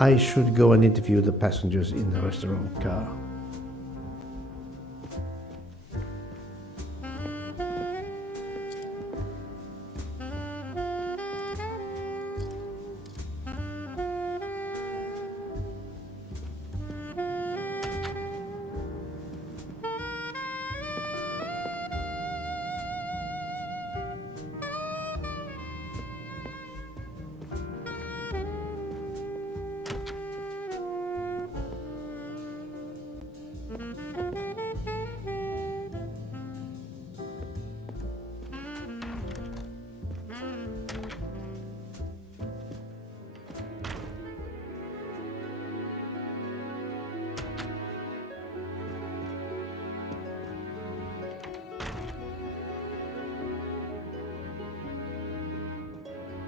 I should go and interview the passengers in the restaurant car.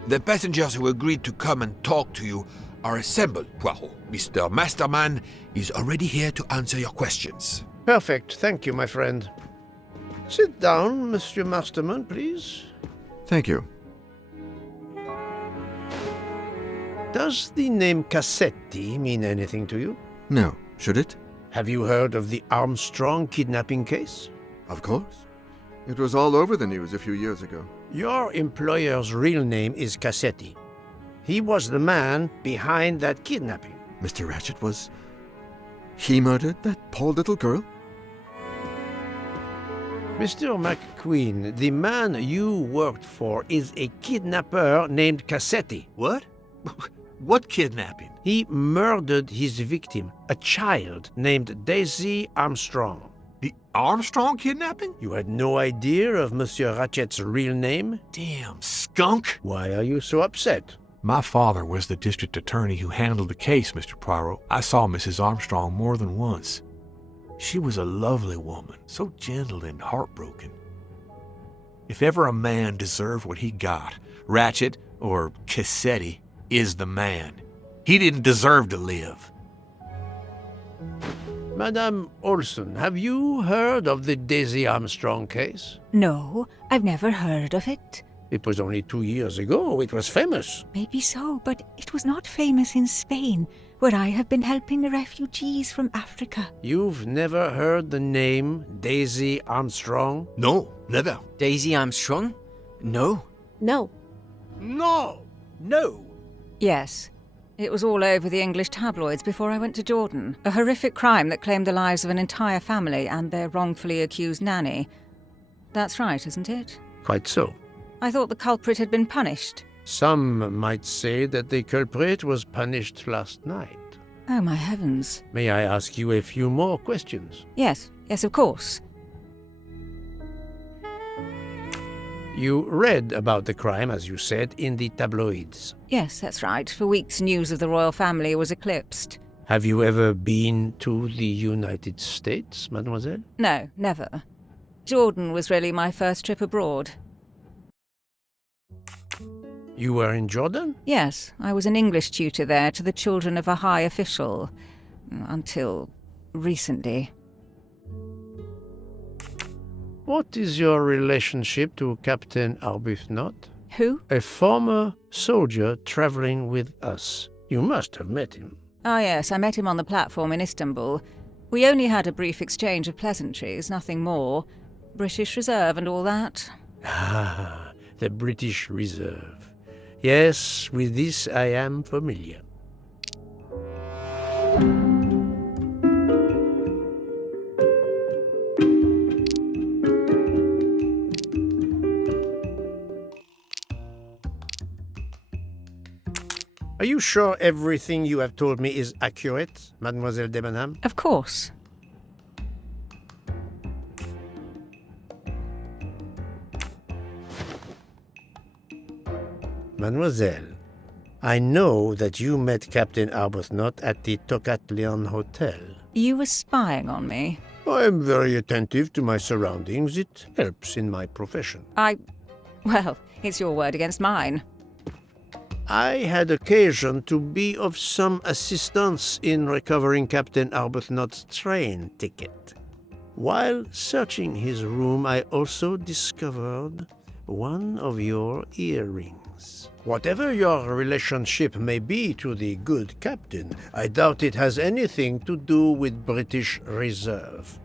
The passengers who agreed to come and talk to you are assembled, Poirot. Mr. Masterman is already here to answer your questions. Perfect. Thank you, my friend. Sit down, Monsieur Masterman, please. Thank you. Does the name Cassetti mean anything to you? No. Should it? Have you heard of the Armstrong kidnapping case? Of course. It was all over the news a few years ago. Your employer's real name is Cassetti. He was the man behind that kidnapping. Mr. Ratchet was... He murdered that poor little girl? Mr. McQueen, the man you worked for is a kidnapper named Cassetti. What? What kidnapping? He murdered his victim, a child named Daisy Armstrong. The Armstrong kidnapping? You had no idea of Monsieur Ratchet's real name? Damn skunk! Why are you so upset? My father was the district attorney who handled the case, Mr. Poirot. I saw Mrs. Armstrong more than once. She was a lovely woman, so gentle and heartbroken. If ever a man deserved what he got, Ratchet, or Cassetti, is the man. He didn't deserve to live. Madame Olson, have you heard of the Daisy Armstrong case? No, I've never heard of it. It was only 2 years ago. It was famous. Maybe so, but it was not famous in Spain, where I have been helping the refugees from Africa. You've never heard the name Daisy Armstrong? No, never. Daisy Armstrong? No. No. No! No. Yes. It was all over the English tabloids before I went to Jordan. A horrific crime that claimed the lives of an entire family and their wrongfully accused nanny. That's right, isn't it? Quite so. I thought the culprit had been punished. Some might say that the culprit was punished last night. Oh, my heavens. May I ask you a few more questions? Yes, of course. You read about the crime, as you said, in the tabloids. Yes, that's right. For weeks, news of the royal family was eclipsed. Have you ever been to the United States, mademoiselle? No, never. Jordan was really my first trip abroad. You were in Jordan? Yes, I was an English tutor there to the children of a high official. Until recently. What is your relationship to Captain Arbuthnot? Who? A former soldier traveling with us. You must have met him. Ah, yes, I met him on the platform in Istanbul. We only had a brief exchange of pleasantries, nothing more. British Reserve and all that. Ah, the British Reserve. Yes, with this I am familiar. Are you sure everything you have told me is accurate, Mademoiselle Debenham? Of course. Mademoiselle, I know that you met Captain Arbuthnot at the Tocatlian Hotel. You were spying on me? I am very attentive to my surroundings. It helps in my profession. Well, it's your word against mine. I had occasion to be of some assistance in recovering Captain Arbuthnot's train ticket. While searching his room, I also discovered one of your earrings. Whatever your relationship may be to the good captain, I doubt it has anything to do with British Reserve.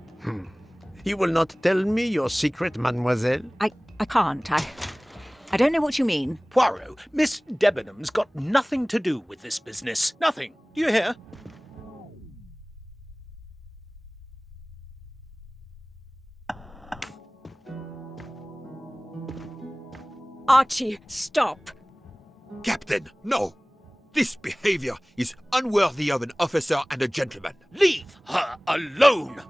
You will not tell me your secret, mademoiselle? I can't. I don't know what you mean. Poirot, Miss Debenham's got nothing to do with this business. Nothing. Do you hear? Archie, stop. Captain, no! This behavior is unworthy of an officer and a gentleman. Leave her alone!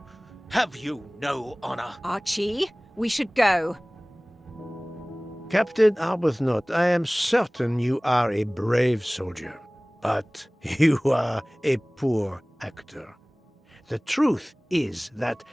Have you no honor? Archie, we should go. Captain Arbuthnot, I am certain you are a brave soldier, but you are a poor actor. The truth is that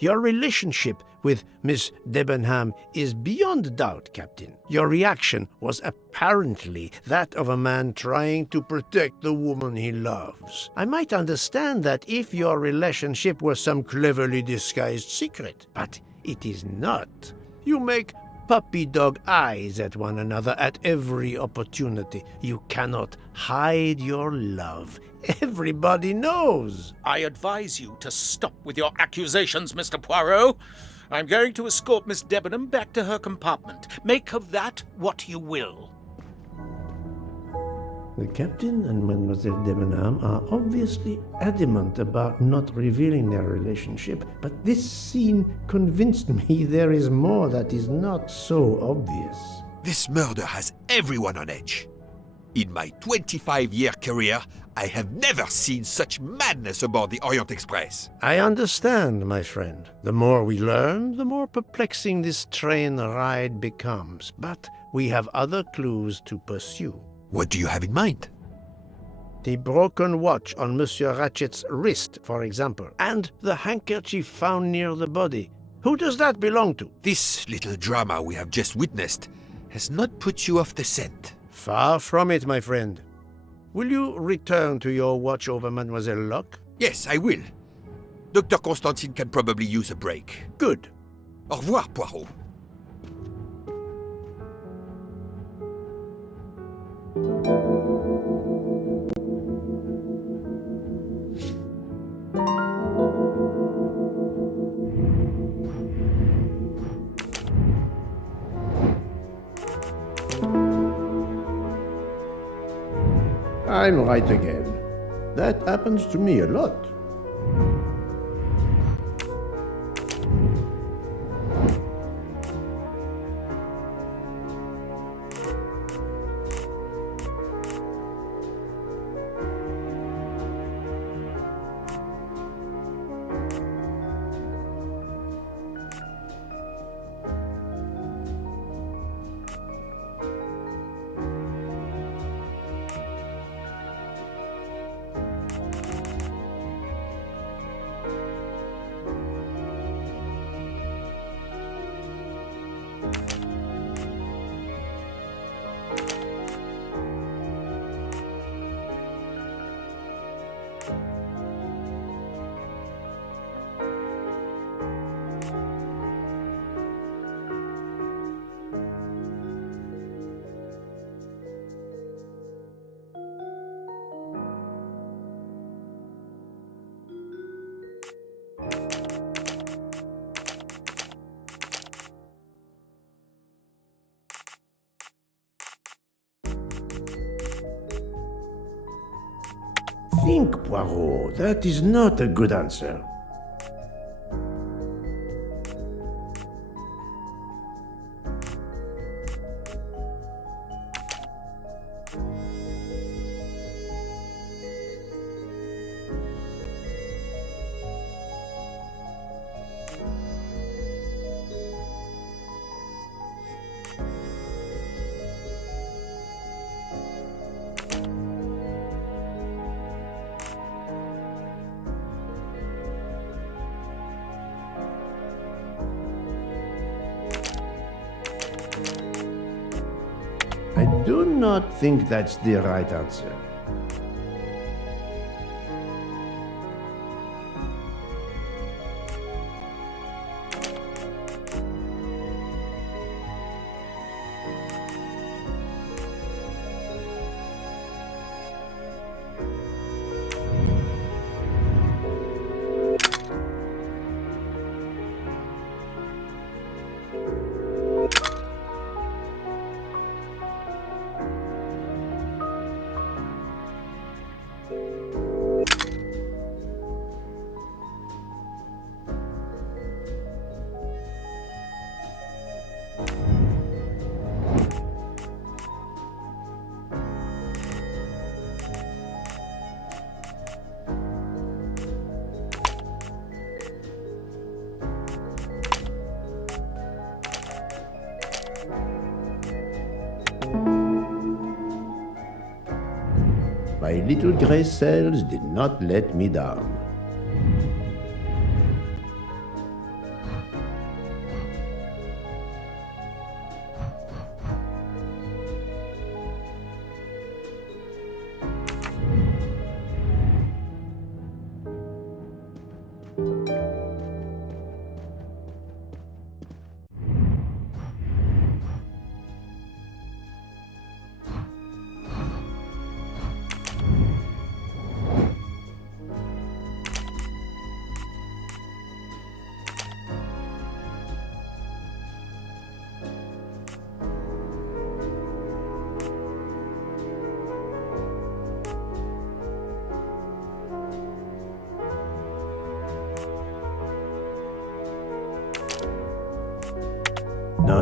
your relationship with Miss Debenham is beyond doubt, Captain. Your reaction was apparently that of a man trying to protect the woman he loves. I might understand that if your relationship were some cleverly disguised secret, but it is not. You make puppy dog eyes at one another at every opportunity. You cannot hide your love. Everybody knows. I advise you to stop with your accusations, Mr. Poirot. I'm going to escort Miss Debenham back to her compartment. Make of that what you will. The captain and Mademoiselle Debenham are obviously adamant about not revealing their relationship, but this scene convinced me there is more that is not so obvious. This murder has everyone on edge. In my 25-year career, I have never seen such madness aboard the Orient Express. I understand, my friend. The more we learn, the more perplexing this train ride becomes. But we have other clues to pursue. What do you have in mind? The broken watch on Monsieur Ratchet's wrist, for example, and the handkerchief found near the body. Who does that belong to? This little drama we have just witnessed has not put you off the scent. Far from it, my friend. Will you return to your watch over Mademoiselle Locke? Yes, I will. Dr. Constantine can probably use a break. Good. Au revoir, Poirot. I'm right again. That happens to me a lot. Think, Poirot. That is not a good answer. I do not think that's the right answer. My little gray cells did not let me down. No,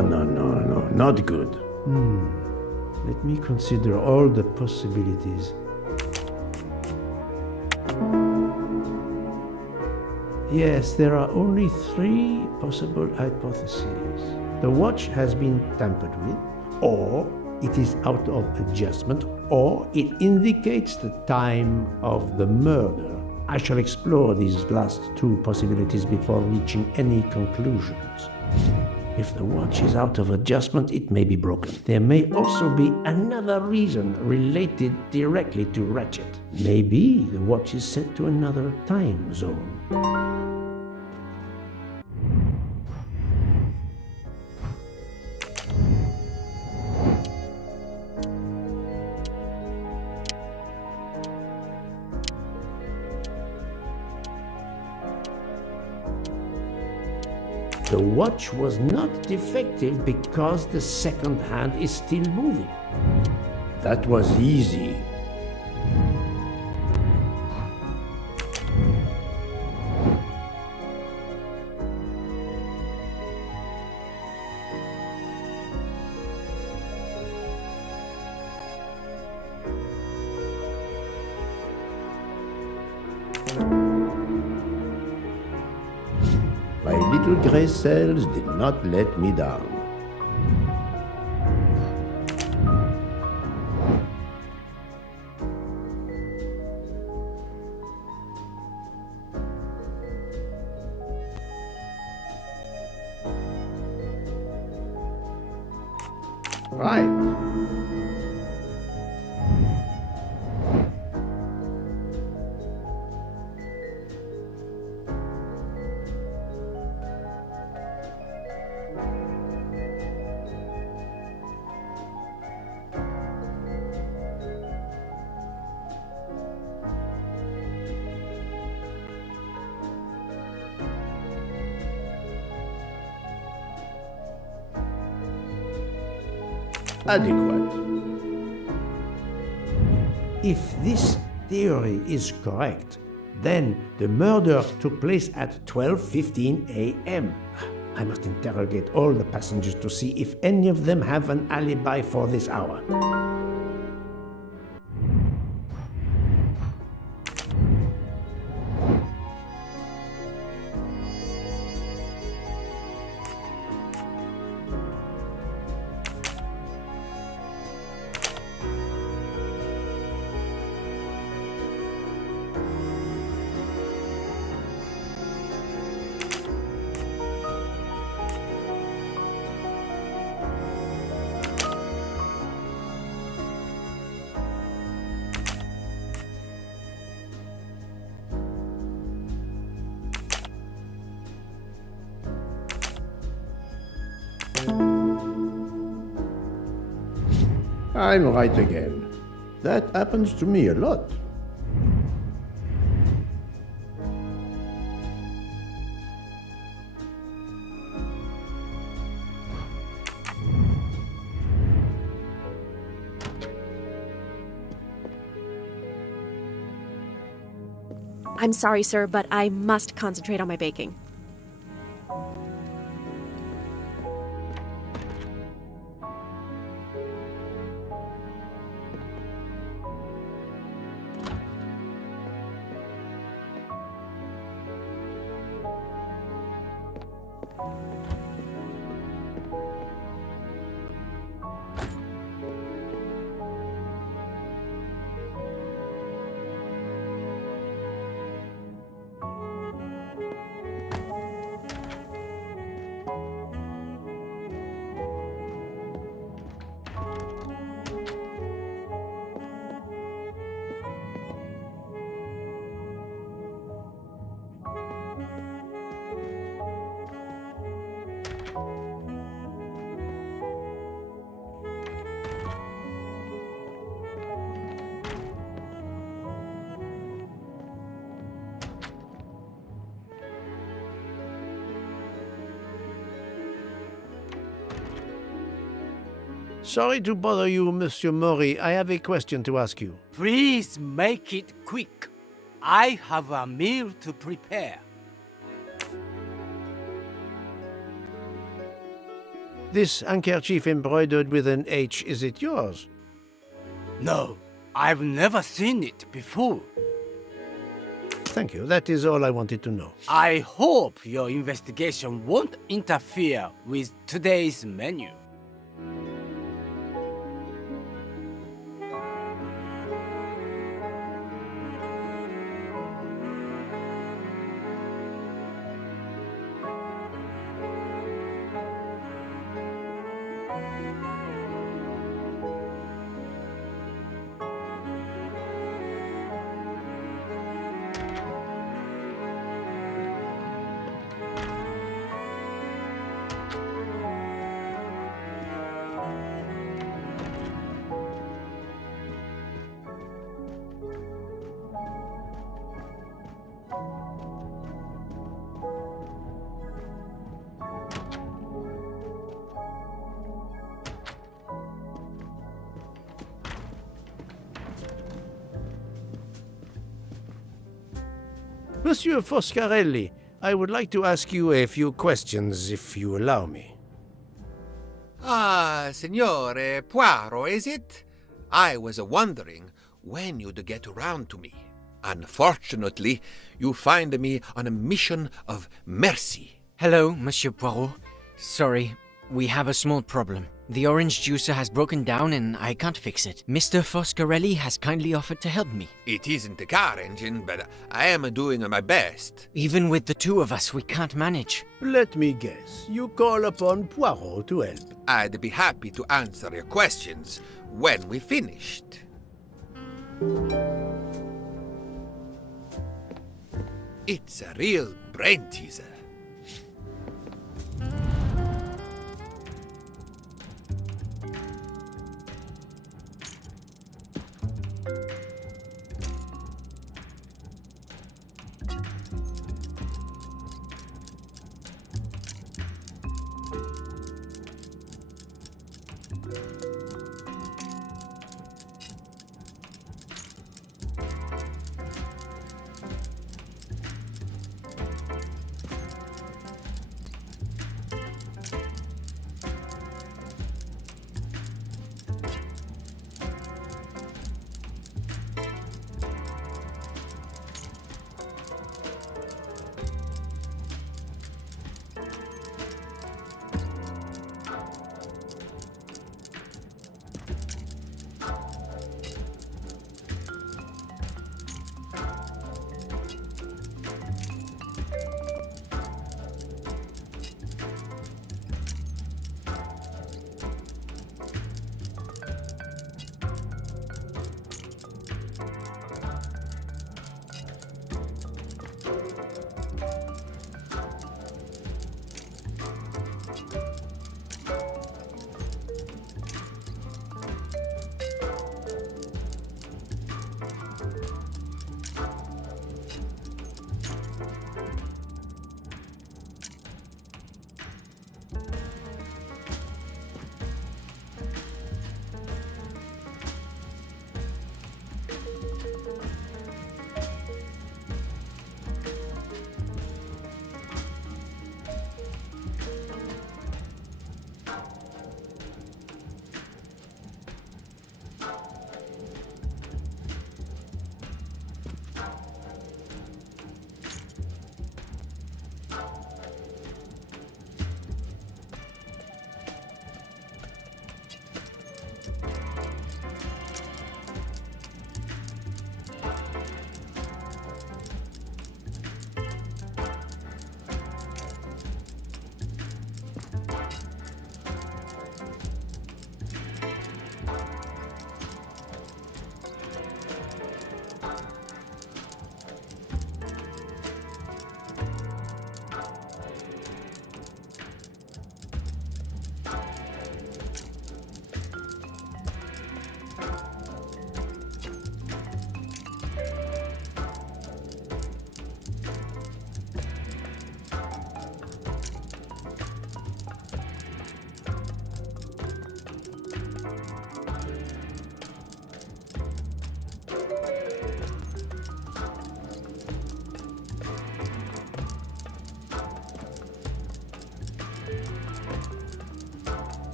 not good. Let me consider all the possibilities. Yes, there are only 3 possible hypotheses. The watch has been tampered with, or it is out of adjustment, or it indicates the time of the murder. I shall explore these last 2 possibilities before reaching any conclusions. If the watch is out of adjustment, it may be broken. There may also be another reason related directly to Ratchet. Maybe the watch is set to another time zone. The watch was not defective because the second hand is still moving. That was easy. My little gray cells did not let me down. Right. Adequate. If this theory is correct, then the murder took place at 12:15 a.m. I must interrogate all the passengers to see if any of them have an alibi for this hour. I'm right again. That happens to me a lot. I'm sorry, sir, but I must concentrate on my baking. Sorry to bother you, Monsieur Mori. I have a question to ask you. Please make it quick. I have a meal to prepare. This handkerchief embroidered with an H, is it yours? No, I've never seen it before. Thank you. That is all I wanted to know. I hope your investigation won't interfere with today's menu. Monsieur Foscarelli, I would like to ask you a few questions, if you allow me. Ah, Signore Poirot, is it? I was wondering when you'd get around to me. Unfortunately, you find me on a mission of mercy. Hello, Monsieur Poirot. Sorry, we have a small problem. The orange juicer has broken down and I can't fix it. Mr. Foscarelli has kindly offered to help me. It isn't a car engine, but I am doing my best. Even with the two of us, we can't manage. Let me guess. You call upon Poirot to help. I'd be happy to answer your questions when we finished. It's a real brain teaser.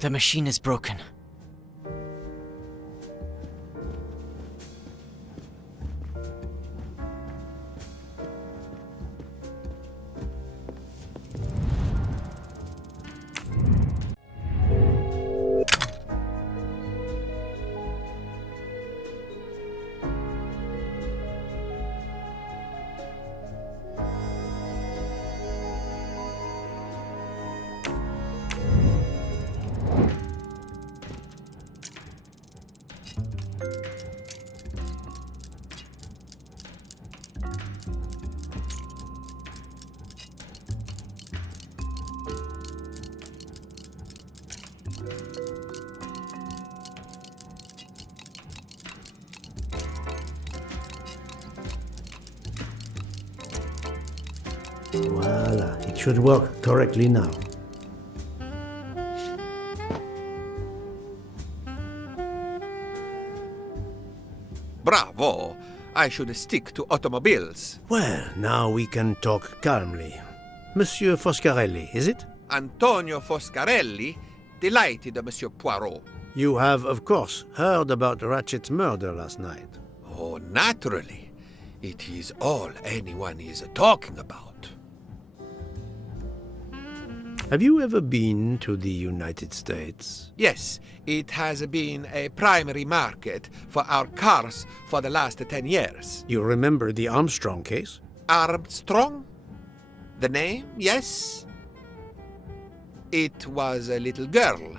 The machine is broken. Voila, it should work correctly now. Bravo! I should stick to automobiles. Well, now we can talk calmly. Monsieur Foscarelli, is it? Antonio Foscarelli? Delighted, Monsieur Poirot. You have, of course, heard about Ratchet's murder last night. Oh, naturally. It is all anyone is talking about. Have you ever been to the United States? Yes, it has been a primary market for our cars for the last 10 years. You remember the Armstrong case? Armstrong? The name, yes. It was a little girl.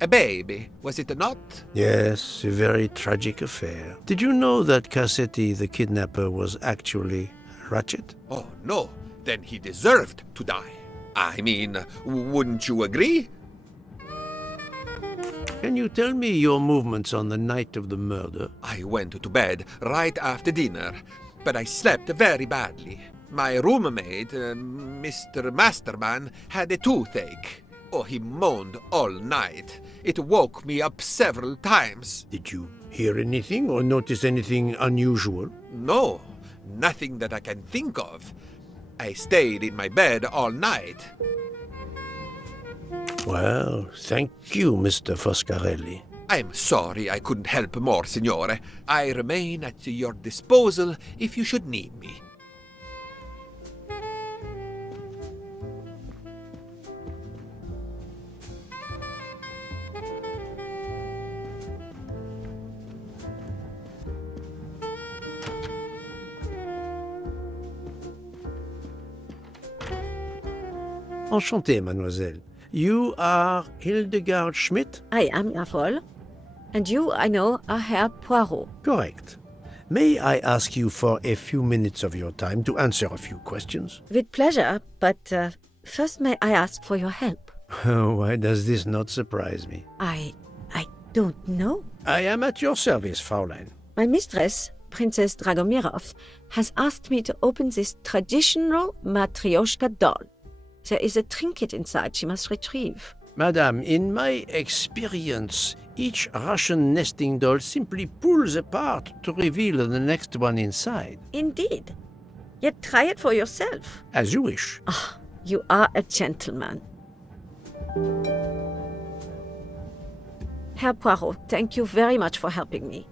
A baby, was it not? Yes, a very tragic affair. Did you know that Cassetti, the kidnapper, was actually Ratchet? Oh, no. Then he deserved to die. I mean, wouldn't you agree? Can you tell me your movements on the night of the murder? I went to bed right after dinner, but I slept very badly. My roommate, Mr. Masterman, had a toothache. Oh, he moaned all night. It woke me up several times. Did you hear anything or notice anything unusual? No, nothing that I can think of. I stayed in my bed all night. Well, thank you, Mr. Foscarelli. I'm sorry I couldn't help more, Signore. I remain at your disposal if you should need me. Enchanté, mademoiselle. You are Hildegard Schmidt? I am your fool. And you, I know, are Herr Poirot. Correct. May I ask you for a few minutes of your time to answer a few questions? With pleasure, but first may I ask for your help? Why does this not surprise me? I don't know. I am at your service, Fraulein. My mistress, Princess Dragomirov, has asked me to open this traditional Matryoshka doll. There is a trinket inside she must retrieve. Madame, in my experience, each Russian nesting doll simply pulls apart to reveal the next one inside. Indeed. Yet try it for yourself. As you wish. Ah, you are a gentleman. Herr Poirot, thank you very much for helping me.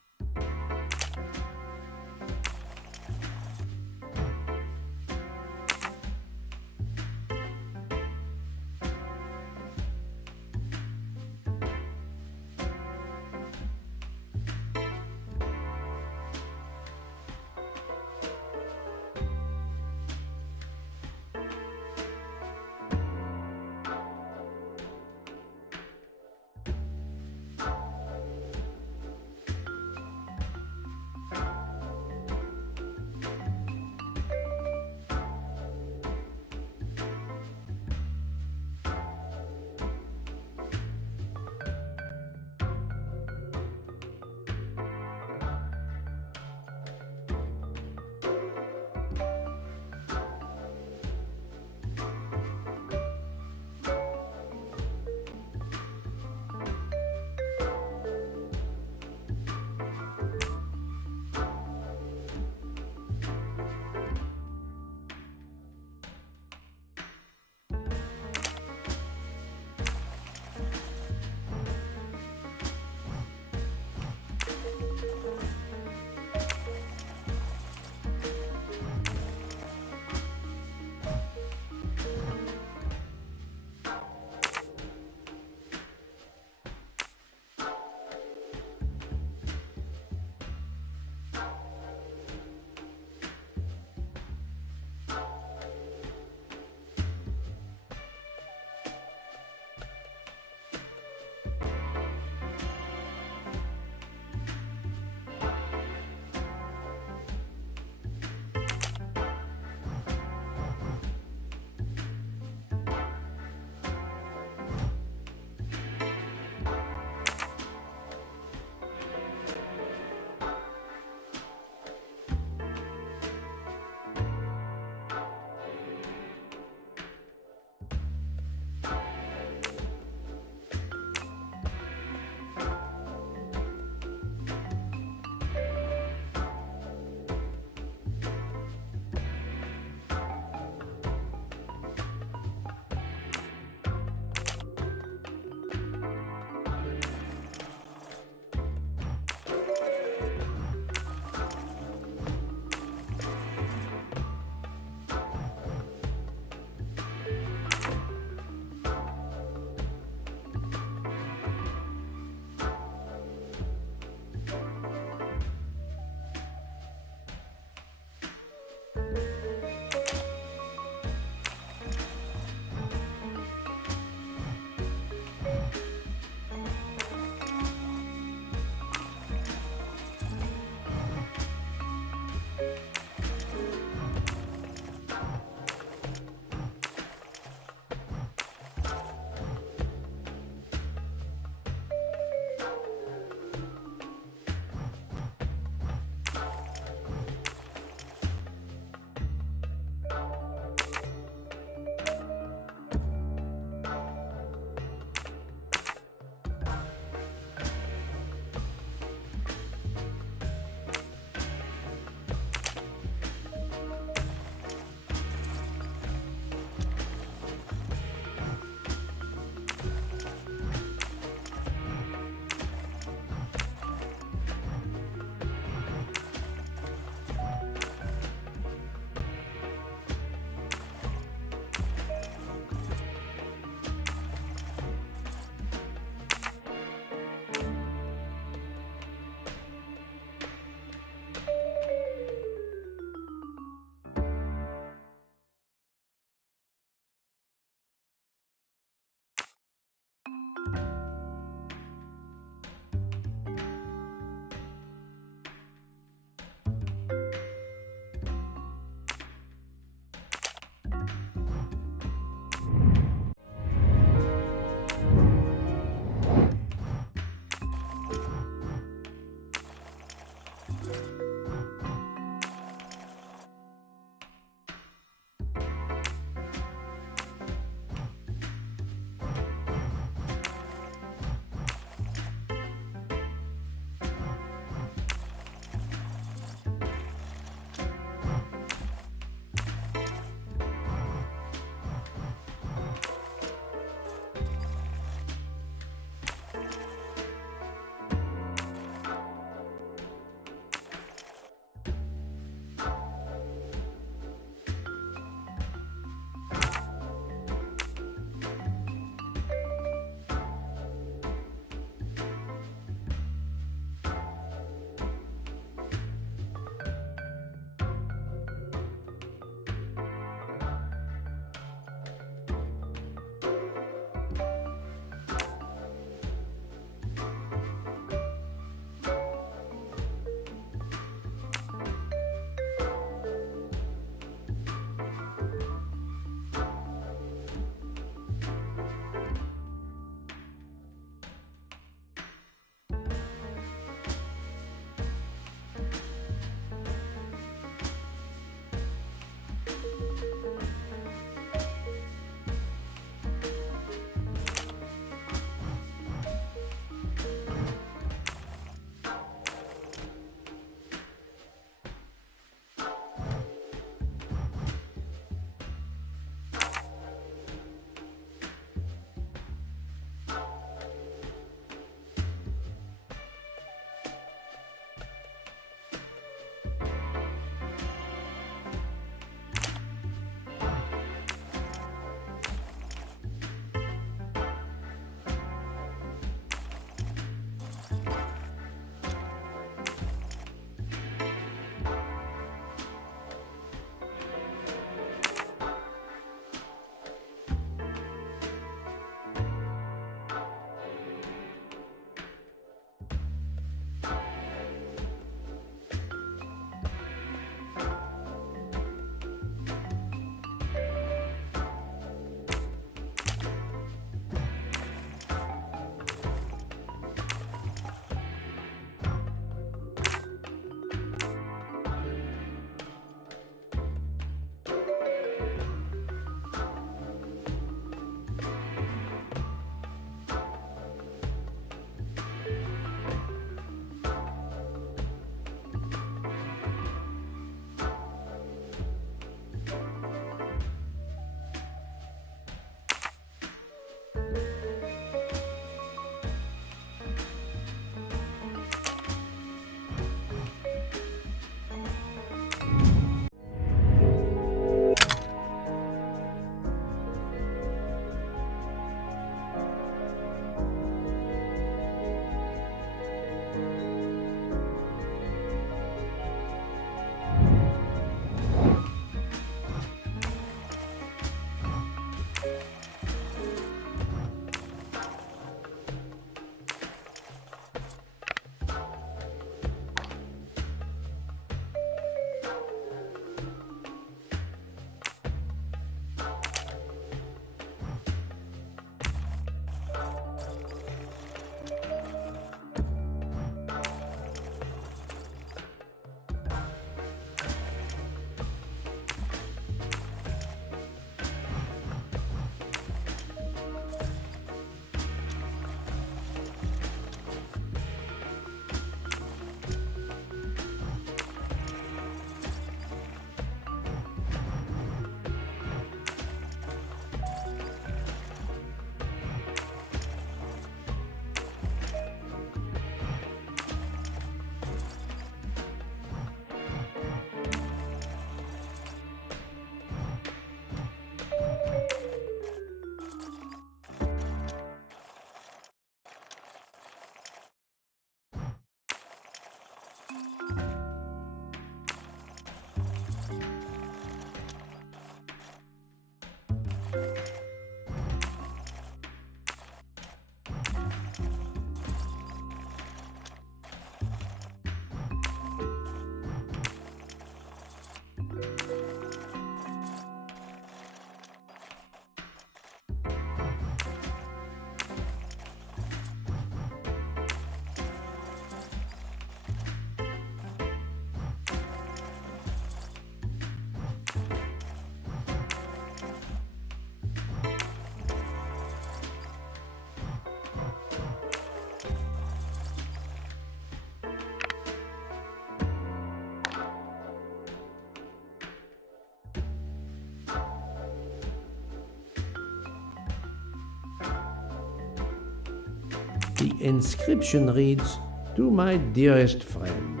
inscription reads, "To my dearest friend."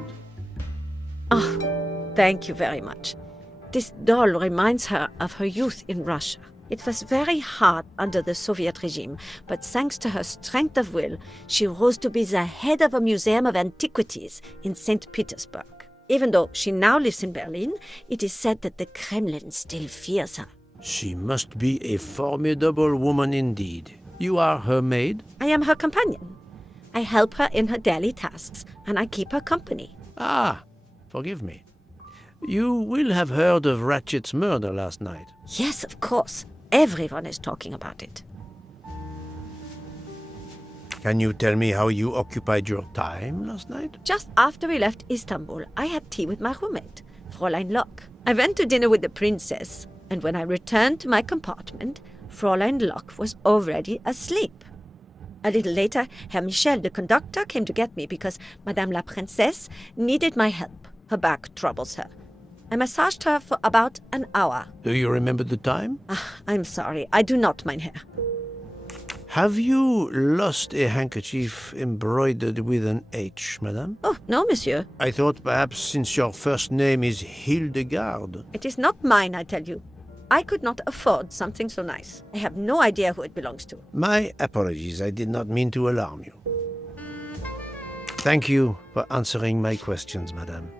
Oh, thank you very much. This doll reminds her of her youth in Russia. It was very hard under the Soviet regime, but thanks to her strength of will, she rose to be the head of a museum of antiquities in St. Petersburg. Even though she now lives in Berlin, it is said that the Kremlin still fears her. She must be a formidable woman indeed. You are her maid? I am her companion. I help her in her daily tasks, and I keep her company. Ah, forgive me. You will have heard of Ratchet's murder last night. Yes, of course. Everyone is talking about it. Can you tell me how you occupied your time last night? Just after we left Istanbul, I had tea with my roommate, Fräulein Locke. I went to dinner with the princess, and when I returned to my compartment, Fräulein Locke was already asleep. A little later, Herr Michel, the conductor, came to get me because Madame la Princesse needed my help. Her back troubles her. I massaged her for about an hour. Do you remember the time? I'm sorry, I do not, mein Herr. Have you lost a handkerchief embroidered with an H, madame? Oh, no, monsieur. I thought perhaps since your first name is Hildegard. It is not mine, I tell you. I could not afford something so nice. I have no idea who it belongs to. My apologies, I did not mean to alarm you. Thank you for answering my questions, madame.